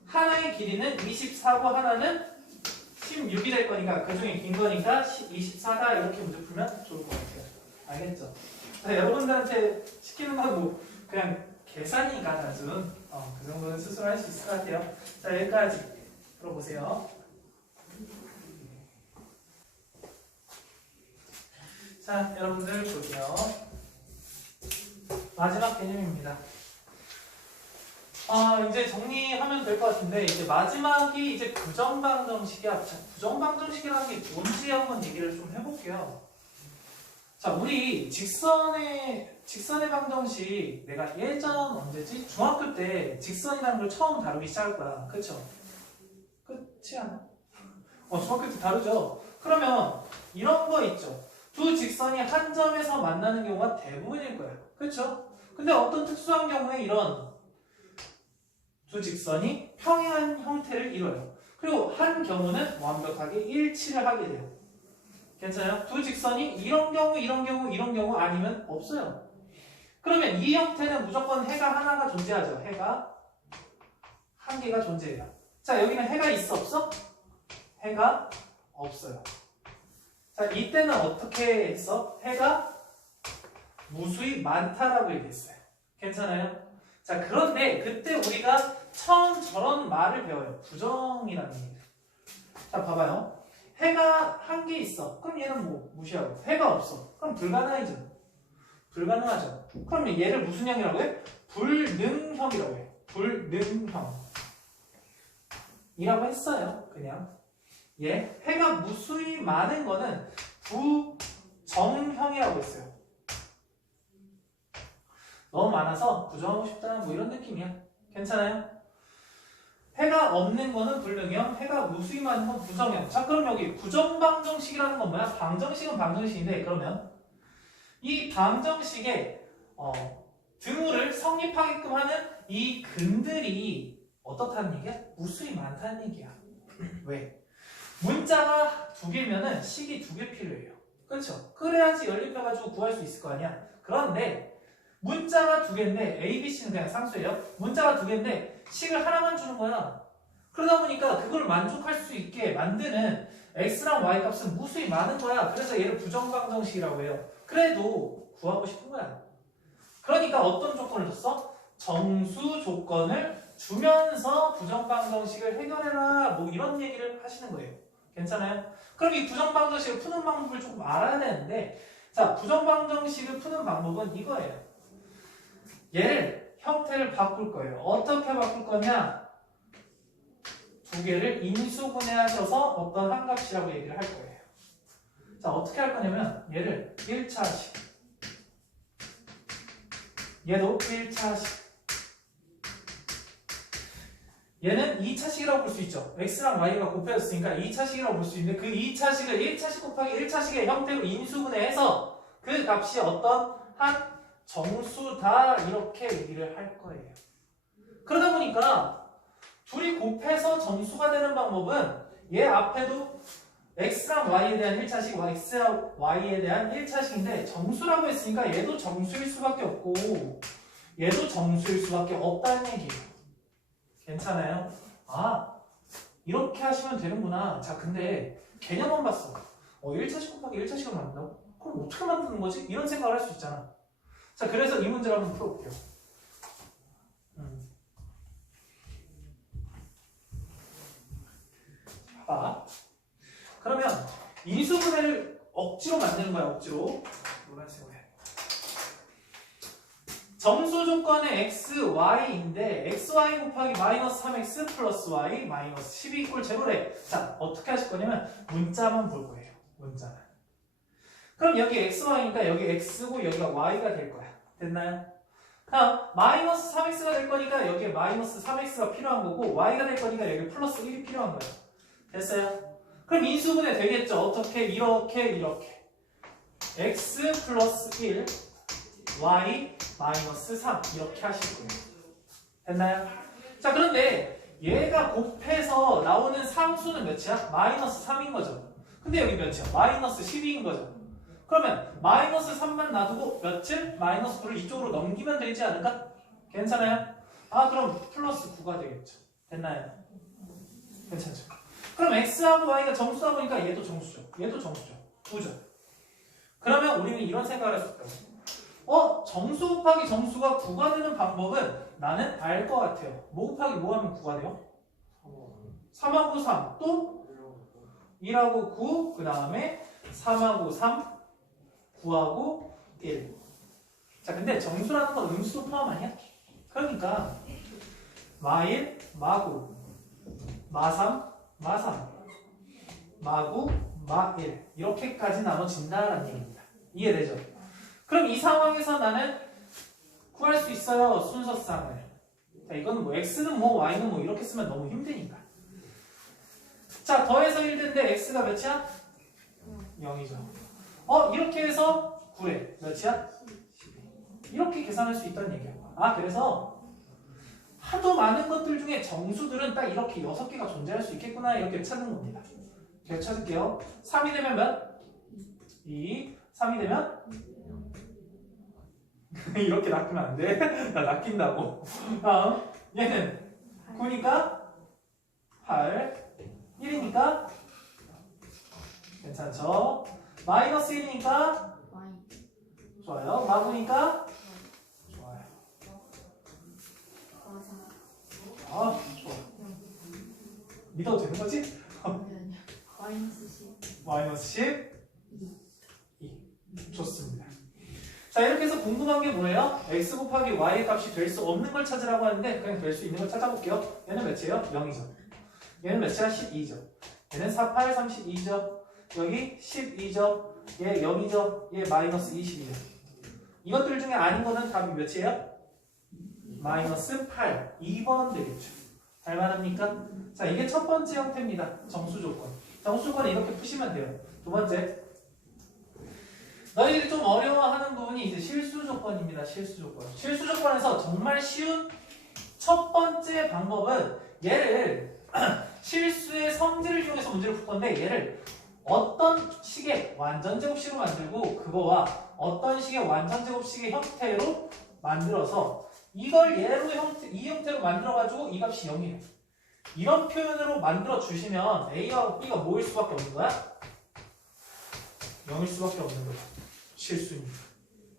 하나의 길이는 24고 하나는 16이 될 거니까 그 중에 긴 거니까 24다 이렇게 문제 풀면 좋을 것 같아요. 알겠죠? 자, 여러분들한테 시키는 건 뭐 그냥 계산이니까 단순 그 정도는 스스로 할 수 있을 것 같아요. 자, 여기까지 들어보세요. 자, 여러분들 볼게요. 마지막 개념입니다. 이제 정리하면 될 것 같은데, 이제 마지막이 이제 부정방정식이야. 자, 부정방정식이라는 게 뭔지 한번 얘기를 좀 해볼게요. 자, 우리 직선의 방정식, 내가 예전 언제지? 중학교 때 직선이라는 걸 처음 다루기 시작할 거야. 그쵸? 그렇지 않아? 중학교 때 다루죠? 그러면 이런 거 있죠? 두 직선이 한 점에서 만나는 경우가 대부분일 거예요. 그쵸? 근데 어떤 특수한 경우에 이런 두 직선이 평행한 형태를 이뤄요. 그리고 한 경우는 완벽하게 일치를 하게 돼요. 괜찮아요? 두 직선이 이런 경우 아니면 없어요. 그러면 이 형태는 무조건 해가 하나가 존재하죠. 해가 한 개가 존재해요. 자, 여기는 해가 있어 없어? 해가 없어요. 자, 이때는 어떻게 했어? 해가 무수히 많다라고 얘기했어요. 괜찮아요? 자, 그런데 그때 우리가 처음 저런 말을 배워요. 부정이라는 얘기. 자, 봐봐요. 해가 한 개 있어. 그럼 얘는 뭐 무시하고. 해가 없어. 그럼 불가능하죠. 불가능하죠. 그럼 얘를 무슨 형이라고 해? 불능형이라고 해. 불능형. 이라고 했어요. 그냥. 해가 무수히 많은 거는 부정형이라고 했어요. 너무 많아서 부정하고 싶다 뭐 이런 느낌이야. 괜찮아요? 해가 없는 거는 불능형, 해가 무수히 많은 건 부정형. 자, 그럼 여기 부정방정식이라는 건 뭐야? 방정식은 방정식인데 그러면 이 방정식에 등호를 성립하게끔 하는 이 근들이 어떻다는 얘기야? 무수히 많다는 얘기야. 왜? 문자가 두 개면은 식이 두 개 필요해요. 그렇죠? 그래야지 연립해 가지고 구할 수 있을 거 아니야. 그런데 문자가 두 개인데 A, B, C는 그냥 상수예요. 문자가 두 개인데 식을 하나만 주는 거야. 그러다 보니까 그걸 만족할 수 있게 만드는 X랑 Y 값은 무수히 많은 거야. 그래서 얘를 부정방정식이라고 해요. 그래도 구하고 싶은 거야. 그러니까 어떤 조건을 줬어? 정수 조건을 주면서 부정방정식을 해결해라. 뭐 이런 얘기를 하시는 거예요. 괜찮아요? 그럼 이 부정방정식을 푸는 방법을 조금 알아야 되는데 자, 부정방정식을 푸는 방법은 이거예요. 얘를 형태를 바꿀 거예요. 어떻게 바꿀 거냐? 두 개를 인수분해하셔서 어떤 한 값이라고 얘기를 할 거예요. 자, 어떻게 할 거냐면 얘를 1차식, 얘도 1차식, 얘는 2차식이라고 볼 수 있죠. x랑 y가 곱해졌으니까 2차식이라고 볼 수 있는데 그 2차식을 1차식 곱하기 1차식의 형태로 인수분해해서 그 값이 어떤 한 정수다 이렇게 얘기를 할 거예요. 그러다 보니까 둘이 곱해서 정수가 되는 방법은 얘 앞에도 x랑 y에 대한 1차식, x랑 y에 대한 1차식인데 정수라고 했으니까 얘도 정수일 수밖에 없고 얘도 정수일 수밖에 없다는 얘기예요. 괜찮아요? 아, 이렇게 하시면 되는구나. 자, 근데 개념만 봤어. 1차식 곱하기 1차식을 만든다고? 그럼 어떻게 만드는 거지? 이런 생각을 할 수 있잖아. 자, 그래서 이 문제를 한번 풀어볼게요. 봐봐. 그러면 인수분해를 억지로 만드는 거야, 억지로. 노란색으로 해. 정수 조건의 x, y인데 xy 곱하기 마이너스 3x 플러스 y 마이너스 12 이꼴 제로래. 자, 어떻게 하실 거냐면 문자만 볼 거예요. 문자만. 그럼 여기 xy니까 여기 x고 여기가 y가 될 거야. 됐나요? 그럼 마이너스 3x가 될 거니까 여기에 마이너스 3x가 필요한 거고 y가 될 거니까 여기 플러스 1이 필요한 거예요. 됐어요? 그럼 인수분해 되겠죠? 어떻게? 이렇게 x 플러스 1 y 마이너스 3 이렇게 하실 거예요. 됐나요? 자, 그런데 얘가 곱해서 나오는 상수는 몇이야? 마이너스 3인 거죠. 근데 여기 몇이야? 마이너스 12인 거죠. 그러면 마이너스 3만 놔두고 며칠? 마이너스 9를 이쪽으로 넘기면 되지 않을까? 괜찮아요? 아, 그럼 플러스 9가 되겠죠. 됐나요? 괜찮죠? 그럼 x하고 y가 정수다 보니까 얘도 정수죠. 얘도 정수죠. 9죠. 그러면 우리는 이런 생각을 할 수 있다고. 정수 곱하기 정수가 9가 되는 방법은 나는 알 것 같아요. 뭐 곱하기 뭐 하면 9가 돼요? 3하고 3, 또 1하고 9, 그 다음에 3하고 3, 9하고 1. 자, 근데 정수라는 건 음수도 포함 아니야? 그러니까 마1, 마9, 마3, 마3, 마9, 마1 이렇게까지 나눠진다라는 얘기입니다. 이해되죠? 그럼 이 상황에서 나는 구할 수 있어요. 순서상을. 자, 이거는 뭐 x는 뭐 y는 뭐 이렇게 쓰면 너무 힘드니까. 자, 더해서 1인데 x가 몇이야? 0이죠. 이렇게 해서 9래. 몇이야? 12. 이렇게 계산할 수 있다는 얘기야. 아, 그래서 하도 많은 것들 중에 정수들은 딱 이렇게 6개가 존재할 수 있겠구나 이렇게 찾는 겁니다. 제가 찾을게요. 3이 되면 몇? 2. 3이 되면? 이렇게 낚이면 안 돼. 나 낚인다고. 다음 얘는 9니까 8, 1이니까 괜찮죠? 마이너스 1이니까 Y. 좋아요. 마구니까 좋아요. 맞아. 아, 좋아. 믿어도 되는 거지? 아니. 마이너스 10. 마이너스 10, 2. 좋습니다. 자, 이렇게 해서 궁금한 게 뭐예요? x 곱하기 y의 값이 될 수 없는 걸 찾으라고 하는데 그냥 될 수 있는 걸 찾아볼게요. 얘는 몇이에요? 0이죠. 얘는 몇이야? 12죠. 얘는 4, 8, 32죠. 여기 12죠. 얘 0이죠. 얘 마이너스 20이죠. 이것들 중에 아닌 거는 답이 몇이에요? 마이너스 8. 2번 되겠죠. 잘 말합니까? 자, 이게 첫 번째 형태입니다. 정수 조건. 정수 조건은 이렇게 푸시면 돼요. 두 번째. 너희들이 좀 어려워하는 부분이 이제 실수 조건입니다. 실수 조건. 실수 조건에서 정말 쉬운 첫 번째 방법은 얘를 실수의 성질을 이용해서 문제를 풀 건데 얘를 어떤 식의 완전제곱식으로 만들고 그거와 어떤 식의 완전제곱식의 형태로 만들어서 이걸 얘로 이 형태로 만들어가지고 이 값이 0이래. 이런 표현으로 만들어 주시면 A와 B가 뭐일 수밖에 없는 거야? 0일 수밖에 없는 거야. 실수입니다.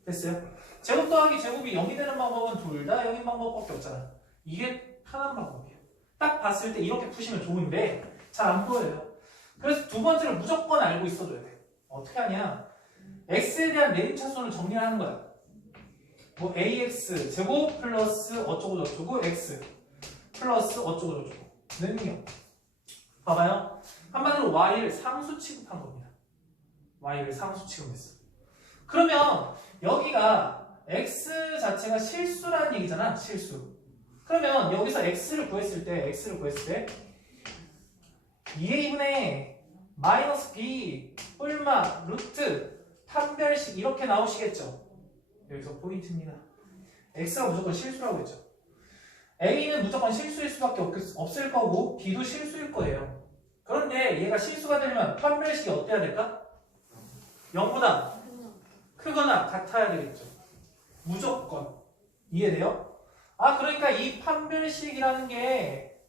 됐어요? 제곱 더하기 제곱이 0이 되는 방법은 둘 다 0인 방법밖에 없잖아. 이게 편한 방법이에요. 딱 봤을 때 이렇게 푸시면 좋은데 잘 안 보여요. 그래서 두 번째로 무조건 알고 있어줘야 돼. 어떻게 하냐? x에 대한 내림차순을 정리하는 거야. 뭐 ax 제곱 플러스 어쩌고 저쩌고 x 플러스 어쩌고 저쩌고 는요. 봐봐요. 한마디로 y를 상수 취급한 겁니다. y를 상수 취급했어. 그러면 여기가 x 자체가 실수라는 얘기잖아. 실수. 그러면 여기서 x를 구했을 때 2a분의 마이너스 b 뿔마 루트 판별식 이렇게 나오시겠죠. 여기서 포인트입니다. x가 무조건 실수라고 했죠. a는 무조건 실수일 수밖에 없을 거고 b도 실수일 거예요. 그런데 얘가 실수가 되려면 판별식이 어때야 될까? 0보다 크거나 같아야 되겠죠. 무조건. 이해돼요? 아, 그러니까 이 판별식이라는 게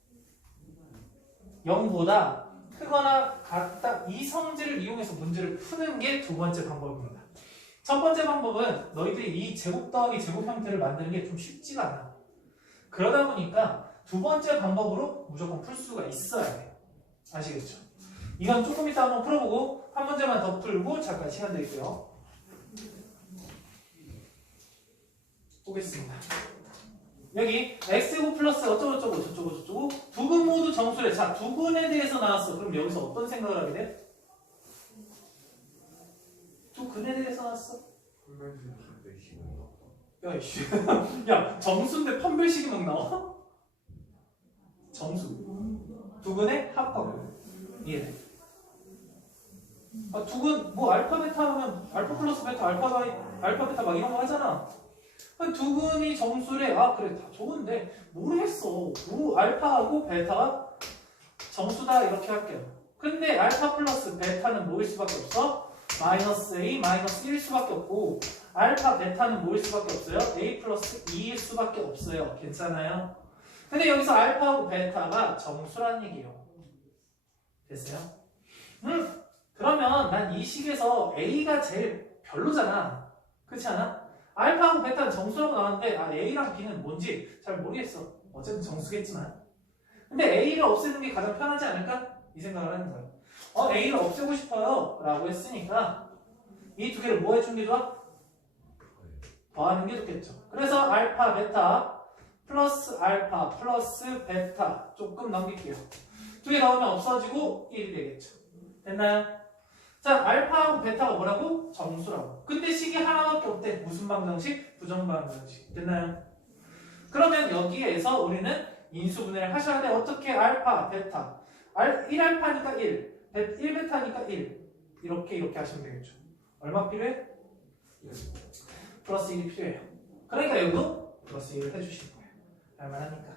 0보다 크거나 같다. 이 성질을 이용해서 문제를 푸는 게 두 번째 방법입니다. 첫 번째 방법은 너희들이 이 제곱 더하기 제곱 형태를 만드는 게 좀 쉽지가 않아. 그러다 보니까 두 번째 방법으로 무조건 풀 수가 있어야 돼요. 아시겠죠? 이건 조금 이따 한번 풀어보고 한 문제만 더 풀고 잠깐 시간 드릴게요. 보겠습니다. 여기 x제곱 플러스 어쩌고저쩌고 저쩌고 두 근 모두 정수래. 자, 두 근에 대해서 나왔어. 그럼 여기서 어떤 생각을 하게 돼? 두 근에 대해서 나왔어? 야, 이씨. 야, 정수인데 판별식이 막 나와? 정수. 두 근의 합하고. 이해돼? 아, 두 근, 뭐, 알파, 베타 하면, 알파 플러스 베타, 알파, 베타 막 이런 거 하잖아. 아니, 두 근이 정수래. 아, 그래, 다 좋은데, 모르겠어. 뭐, 알파하고 베타가 정수다, 이렇게 할게요. 근데, 알파 플러스 베타는 뭐일 수밖에 없어? 마이너스 A, 마이너스 1일 수밖에 없고, 알파, 베타는 뭐일 수밖에 없어요? A 플러스 2일 수밖에 없어요. 괜찮아요? 근데 여기서 알파하고 베타가 정수라는 얘기예요. 됐어요? 그러면 난 이 식에서 A가 제일 별로잖아. 그렇지 않아? 알파하고 베타는 정수라고 나왔는데 아, A랑 B는 뭔지 잘 모르겠어. 어쨌든 정수겠지만. 근데 A를 없애는 게 가장 편하지 않을까? 이 생각을 하는 거예요. A를 없애고 싶어요. 라고 했으니까 이 두 개를 뭐 해준 게 좋아? 더하는 게 좋겠죠. 그래서 알파, 베타 플러스 알파 플러스 베타 조금 넘길게요. 두 개 넣으면 없어지고 1이 되겠죠. 됐나요? 자, 알파하고 베타가 뭐라고? 정수라고. 근데 식이 하나밖에 없대. 무슨 방정식? 부정방정식. 됐나요? 그러면 여기에서 우리는 인수분해를 하셔야 돼. 어떻게? 알파, 베타. 1알파니까 1, 1베타니까 1. 이렇게 하시면 되겠죠. 얼마 필요해? 플러스 1이 필요해요. 그러니까 여기도 플러스 1을 해주실 거예요. 알만하니까.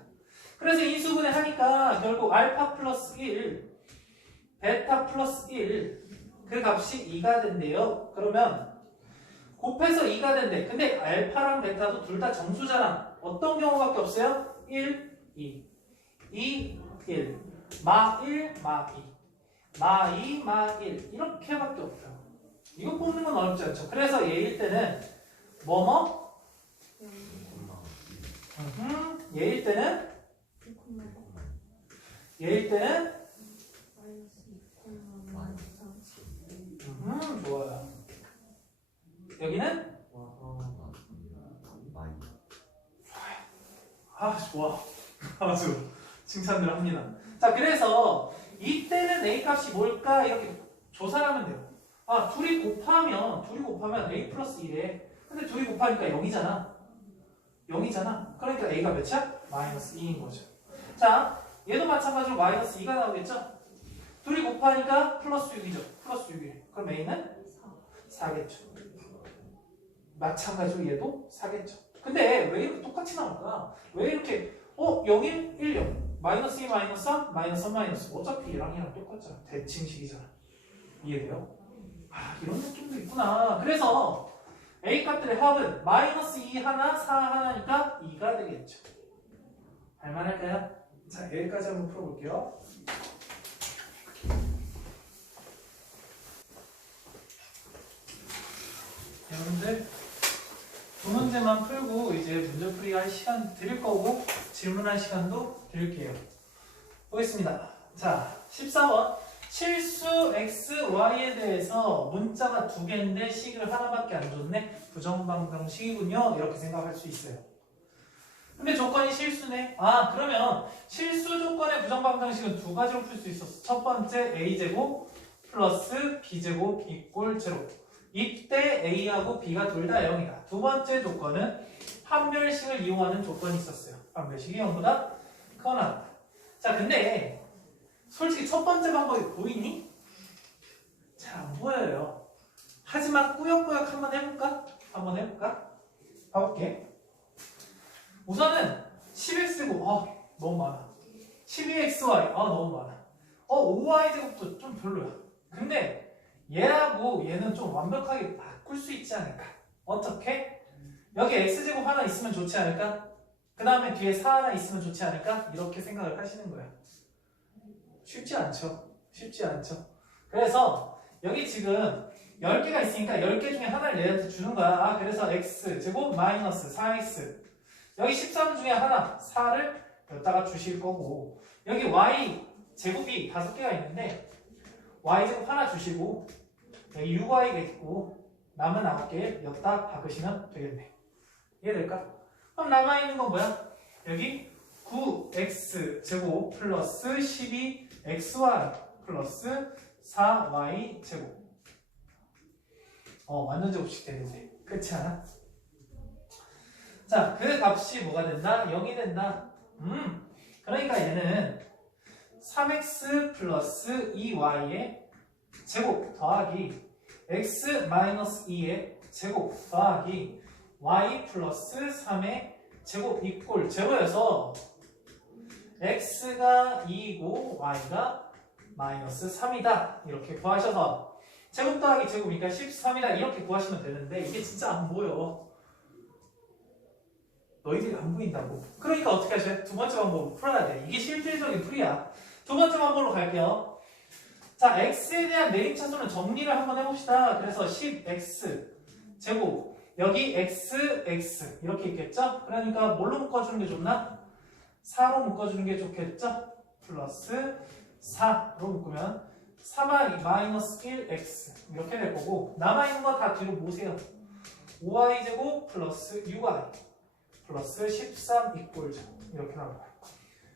그래서 인수분해 하니까 결국 알파 플러스 1, 베타 플러스 1 그 값이 2가 된대요. 그러면 곱해서 2가 된대. 근데 알파랑 베타도 둘 다 정수잖아. 어떤 경우밖에 없어요? 1, 2, 2, 1, 마 1, 마 2, 마 2, 마 1 이렇게밖에 없어요. 이거 뽑는 건 어렵지 않죠. 그래서 얘일 때는 뭐뭐? 얘일 때는 좋아요. 여기는 아, 좋아. 아주 칭찬들 합니다. 자, 그래서 이때는 A 값이 뭘까 이렇게 조사를 하면 돼요. 아, 둘이 곱하면 A 플러스 1에 근데 둘이 곱하니까 0이잖아. 그러니까 A가 몇이야? 마이너스 2인 거죠. 자, 얘도 마찬가지로 마이너스 2가 나오겠죠? 둘이 곱하니까 플러스 6이죠. 플러스 6이에요. 그럼 A는 4겠죠. 마찬가지로 얘도 4겠죠. 근데 왜 이렇게 똑같이 나올까? 왜 이렇게 0, 1, 1, 0 마이너스 2, 마이너스 3, 마이너스 3, 마이너스 어차피 얘랑 똑같잖아. 대칭식이잖아. 이해돼요? 아, 이런 느낌도 있구나. 그래서 A 값들의 합은 마이너스 2 하나, 4 하나니까 2가 되겠죠. 할만할까요? 자, 여기까지 한번 풀어볼게요. 여러분들 두 문제만 풀고 이제 문제풀이 할 시간 드릴 거고 질문할 시간도 드릴게요. 보겠습니다. 자, 14번 실수 x, y에 대해서 문자가 두 개인데 식을 하나밖에 안 줬네. 부정방정식이군요. 이렇게 생각할 수 있어요. 근데 조건이 실수네. 아, 그러면 실수 조건의 부정방정식은 두 가지로 풀 수 있었어. 첫 번째 a제곱 플러스 b제곱 이꼴 제로. 이때 a하고 b가 둘 다 0이다. 두 번째 조건은 판별식을 이용하는 조건이 있었어요. 판별식이 0보다 크거나. 자, 근데 솔직히 첫 번째 방법이 보이니? 잘 안 보여요. 하지만 꾸역꾸역 한번 해볼까? 한번 해볼까? 가볼게. 우선은 10x고 너무 많아. 12xy 너무 많아. 5y제곱도 좀 별로야. 근데 얘하고 얘는 좀 완벽하게 바꿀 수 있지 않을까? 어떻게? 여기 x제곱 하나 있으면 좋지 않을까? 그 다음에 뒤에 4 하나 있으면 좋지 않을까? 이렇게 생각을 하시는 거야. 쉽지 않죠? 쉽지 않죠? 그래서 여기 지금 10개가 있으니까 10개 중에 하나를 얘한테 주는 거야. 그래서 x제곱 마이너스 4x. 여기 13 중에 하나 4를 여기다가 주실 거고, 여기 y제곱이 5개가 있는데 y제곱 하나 주시고 여기 6y가 있고 남은 9개 여기다 박으시면 되겠네. 이해될까? 그럼 남아있는 건 뭐야? 여기 9x제곱 플러스 12xy 플러스 4y제곱. 완전 제곱식 되는데 그렇지 않아? 자, 그 값이 뭐가 된다? 0이 된다. 그러니까 얘는 3x 플러스 2y의 제곱 더하기 x 마이너스 2의 제곱 더하기 y 플러스 3의 제곱 이꼴 제로여서 x가 2이고 y가 마이너스 3이다. 이렇게 구하셔서 제곱 더하기 제곱이니까 13이다. 이렇게 구하시면 되는데 이게 진짜 안 보여. 너희들이 안 보인다고. 그러니까 어떻게 하셔야 돼? 두 번째 방법으로 풀어야 돼. 이게 실질적인 풀이야. 두 번째 방법으로 갈게요. 자, x에 대한 내림차수는 정리를 한번 해봅시다. 그래서 10x 제곱 여기 x 이렇게 있겠죠? 그러니까 뭘로 묶어주는 게 좋나? 4로 묶어주는 게 좋겠죠? 플러스 4로 묶으면 3y 마이너스 1x 이렇게 될 거고, 남아있는 거 다 뒤로 모으세요. 5y제곱 플러스 6y 플러스 13 이꼴 제곱 이렇게 나올 거예요.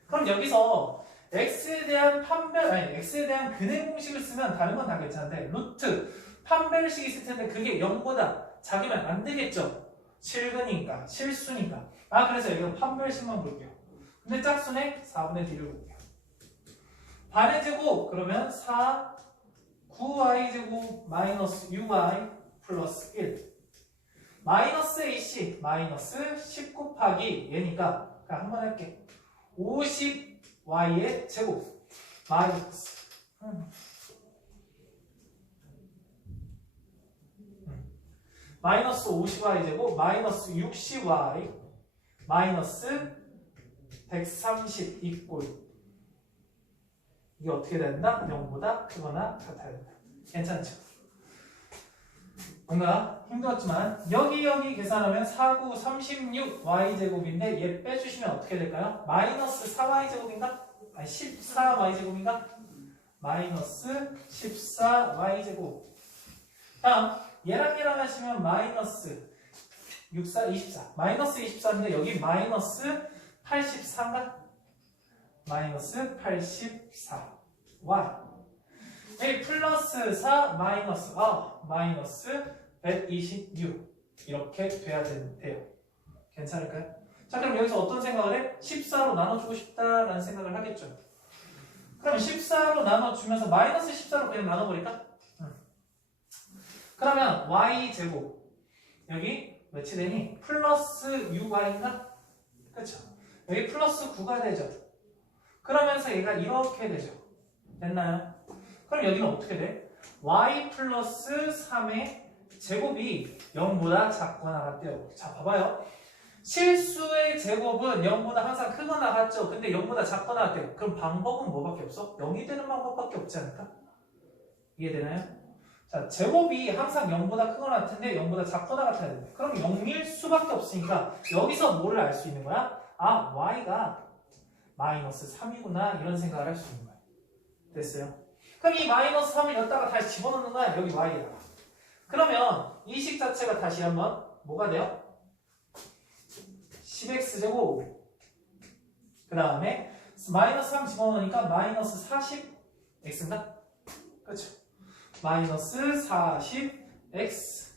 그럼 여기서 x에 대한 x에 대한 근해 공식을 쓰면 다른 건 다 괜찮은데 루트 판별식이 있을 텐데 그게 0보다 작으면 안 되겠죠? 실근이니까 실수니까. 그래서 여기서 판별식만 볼게요. 근데 짝수네 4분의 D를 볼게요. 반의 제곱 그러면 4 9y제곱 마이너스 6y 플러스 1 마이너스 AC 마이너스 10 곱하기 얘니까 그냥 한번 할게. 50y의 제곱 마이너스 마이너스 50y 제곱 마이너스 60y 마이너스 130 이꼴. 이게 어떻게 된다? 0보다 크거나 같아야 된다. 괜찮죠? 뭔가 힘들었지만 여기 계산하면 49, 36 y제곱인데 얘 빼주시면 어떻게 될까요? 마이너스 4y제곱인가? 아니 14y제곱인가? 마이너스 14y제곱. 다음 얘랑 하시면 마이너스 64, 24 마이너스 24인데 여기 마이너스 84인가? 마이너스 84 y 여기 플러스 4 마이너스 마이너스 126 이렇게 돼야 돼요. 괜찮을까요? 자, 그럼 여기서 어떤 생각을 해? 14로 나눠주고 싶다라는 생각을 하겠죠. 그럼 14로 나눠주면서 마이너스 14로 그냥 나눠버릴까? 그러면 y제곱 여기 몇이 되니? 플러스 6y인가? 그쵸? 여기 플러스 9가 되죠. 그러면서 얘가 이렇게 되죠. 됐나요? 그럼 여기는 어떻게 돼? y 플러스 3의 제곱이 0보다 작거나 같대요. 자, 봐봐요. 실수의 제곱은 0보다 항상 크거나 같죠? 근데 0보다 작거나 같대요. 그럼 방법은 뭐밖에 없어? 0이 되는 방법밖에 없지 않을까? 이해되나요? 자, 제곱이 항상 0보다 크거나 같은데 0보다 작거나 같아야 돼. 그럼 0일 수밖에 없으니까 여기서 뭐를 알 수 있는 거야? y가 마이너스 3이구나 이런 생각을 할 수 있는 거야. 됐어요? 그럼 이 마이너스 3을 여기다가 다시 집어넣는 거야. 여기 y에다가. 그러면 이 식 자체가 다시 한번 뭐가 돼요? 10x제곱 그 다음에 마이너스 3 집어넣으니까 마이너스 40x인가? 그렇죠. 마이너스 40x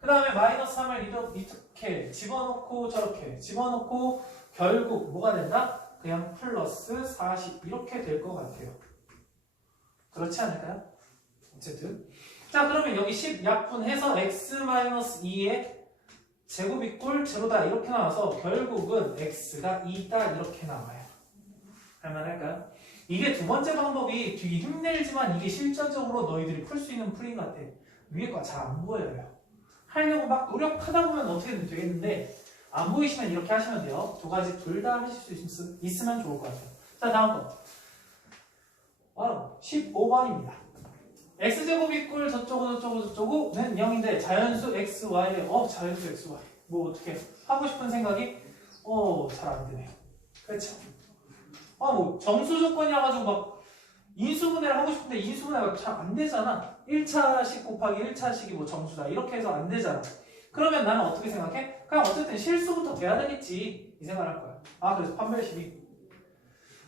그 다음에 마이너스 3을 이렇게 집어넣고 저렇게 집어넣고 결국 뭐가 된다? 그냥 플러스 40 이렇게 될 것 같아요. 그렇지 않을까요? 어쨌든 자 그러면 여기 10 약분해서 x-2의 제곱 이꼴 제로다 이렇게 나와서 결국은 x가 2다 이렇게 나와요. 할만할까요? 이게 두 번째 방법이 되게 힘들지만 이게 실전적으로 너희들이 풀 수 있는 풀인 것 같아. 위에 거가 잘 안 보여요. 하려고 막 노력하다 보면 어떻게든 되겠는데 안 보이시면 이렇게 하시면 돼요. 두 가지 둘 다 하실 수 있으면 좋을 것 같아요. 자 다음 거 15번입니다. x제곱 이꼴 저쩌고는 0인데 자연수 xy 자연수 xy 뭐 어떻게 하고 싶은 생각이 잘 안 되네요. 그렇죠? 뭐 정수 조건이라 가지고 막 인수분해를 하고 싶은데 인수분해가 잘 안 되잖아. 1차식 곱하기 1차식이 뭐 정수다 이렇게 해서 안 되잖아. 그러면 나는 어떻게 생각해? 그냥 어쨌든 실수부터 돼야 되겠지 이 생각을 할 거야. 그래서 판별식이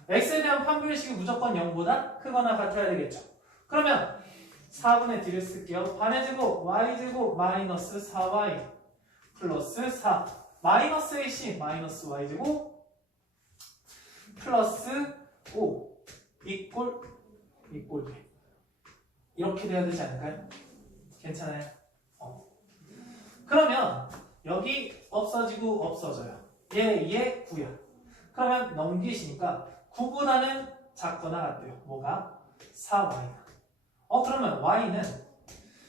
x에 대한 판별식이 무조건 0보다 크거나 같아야 되겠죠. 그러면 4분의 D를 쓸게요. 반의 제곱 y제곱 마이너스 4y 플러스 4 마이너스 AC 마이너스 y제곱 플러스 5 이꼴 이렇게 돼야 되지 않을까요? 괜찮아요? 그러면 여기 없어지고 없어져요. 얘 9야. 그러면 넘기시니까 9보다는 작거나 같대요. 뭐가? 4y가. 그러면 y는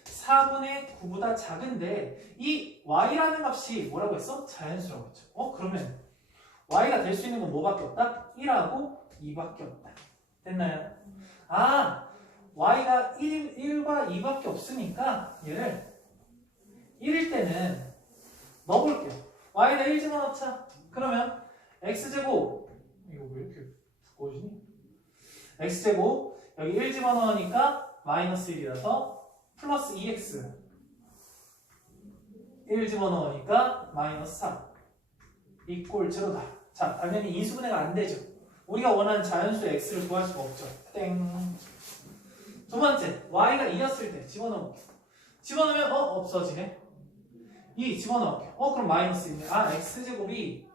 4분의 9보다 작은데 이 y라는 값이 뭐라고 했어? 자연수라고 했죠. 그러면 y가 될 수 있는 건 뭐밖에 없다? 1하고 2밖에 없다. 됐나요? y가 1과 2밖에 없으니까 얘를 1일 때는 넣어볼게요. y에다 1 집어넣자. 그러면 x제곱 이거 왜 이렇게 두꺼워지니? x제곱 여기 1 집어넣으니까 마이너스 1이라서 플러스 2x 1 집어넣으니까 마이너스 3 이꼴 제로다. 자 당연히 인수분해가 안 되죠. 우리가 원하는 자연수 x를 구할 수가 없죠. 땡. 두 번째 y가 2였을 때 집어넣을게요. 집어넣으면 없어지네. 2 집어넣을게요. 그럼 마이너스 1이네. x제곱이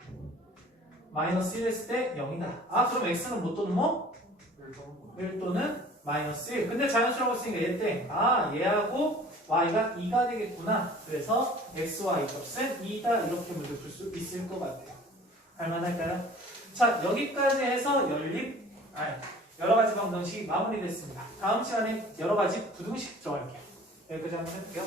마이너스 1 했을 때 0이다. 그럼 x는 뭐 또는 뭐? 1 또는 마이너스 1. 근데 자연수라고 했으니까 얘 땡. 얘하고 y가 2가 되겠구나. 그래서 xy 값은 2다 이렇게 문제 풀 수 있을 것 같아요. 할만할까요? 자 여기까지 해서 여러 가지 방정식이 마무리됐습니다. 다음 시간에 여러 가지 부등식 들어갈게요. 여기까지 한번 해볼게요.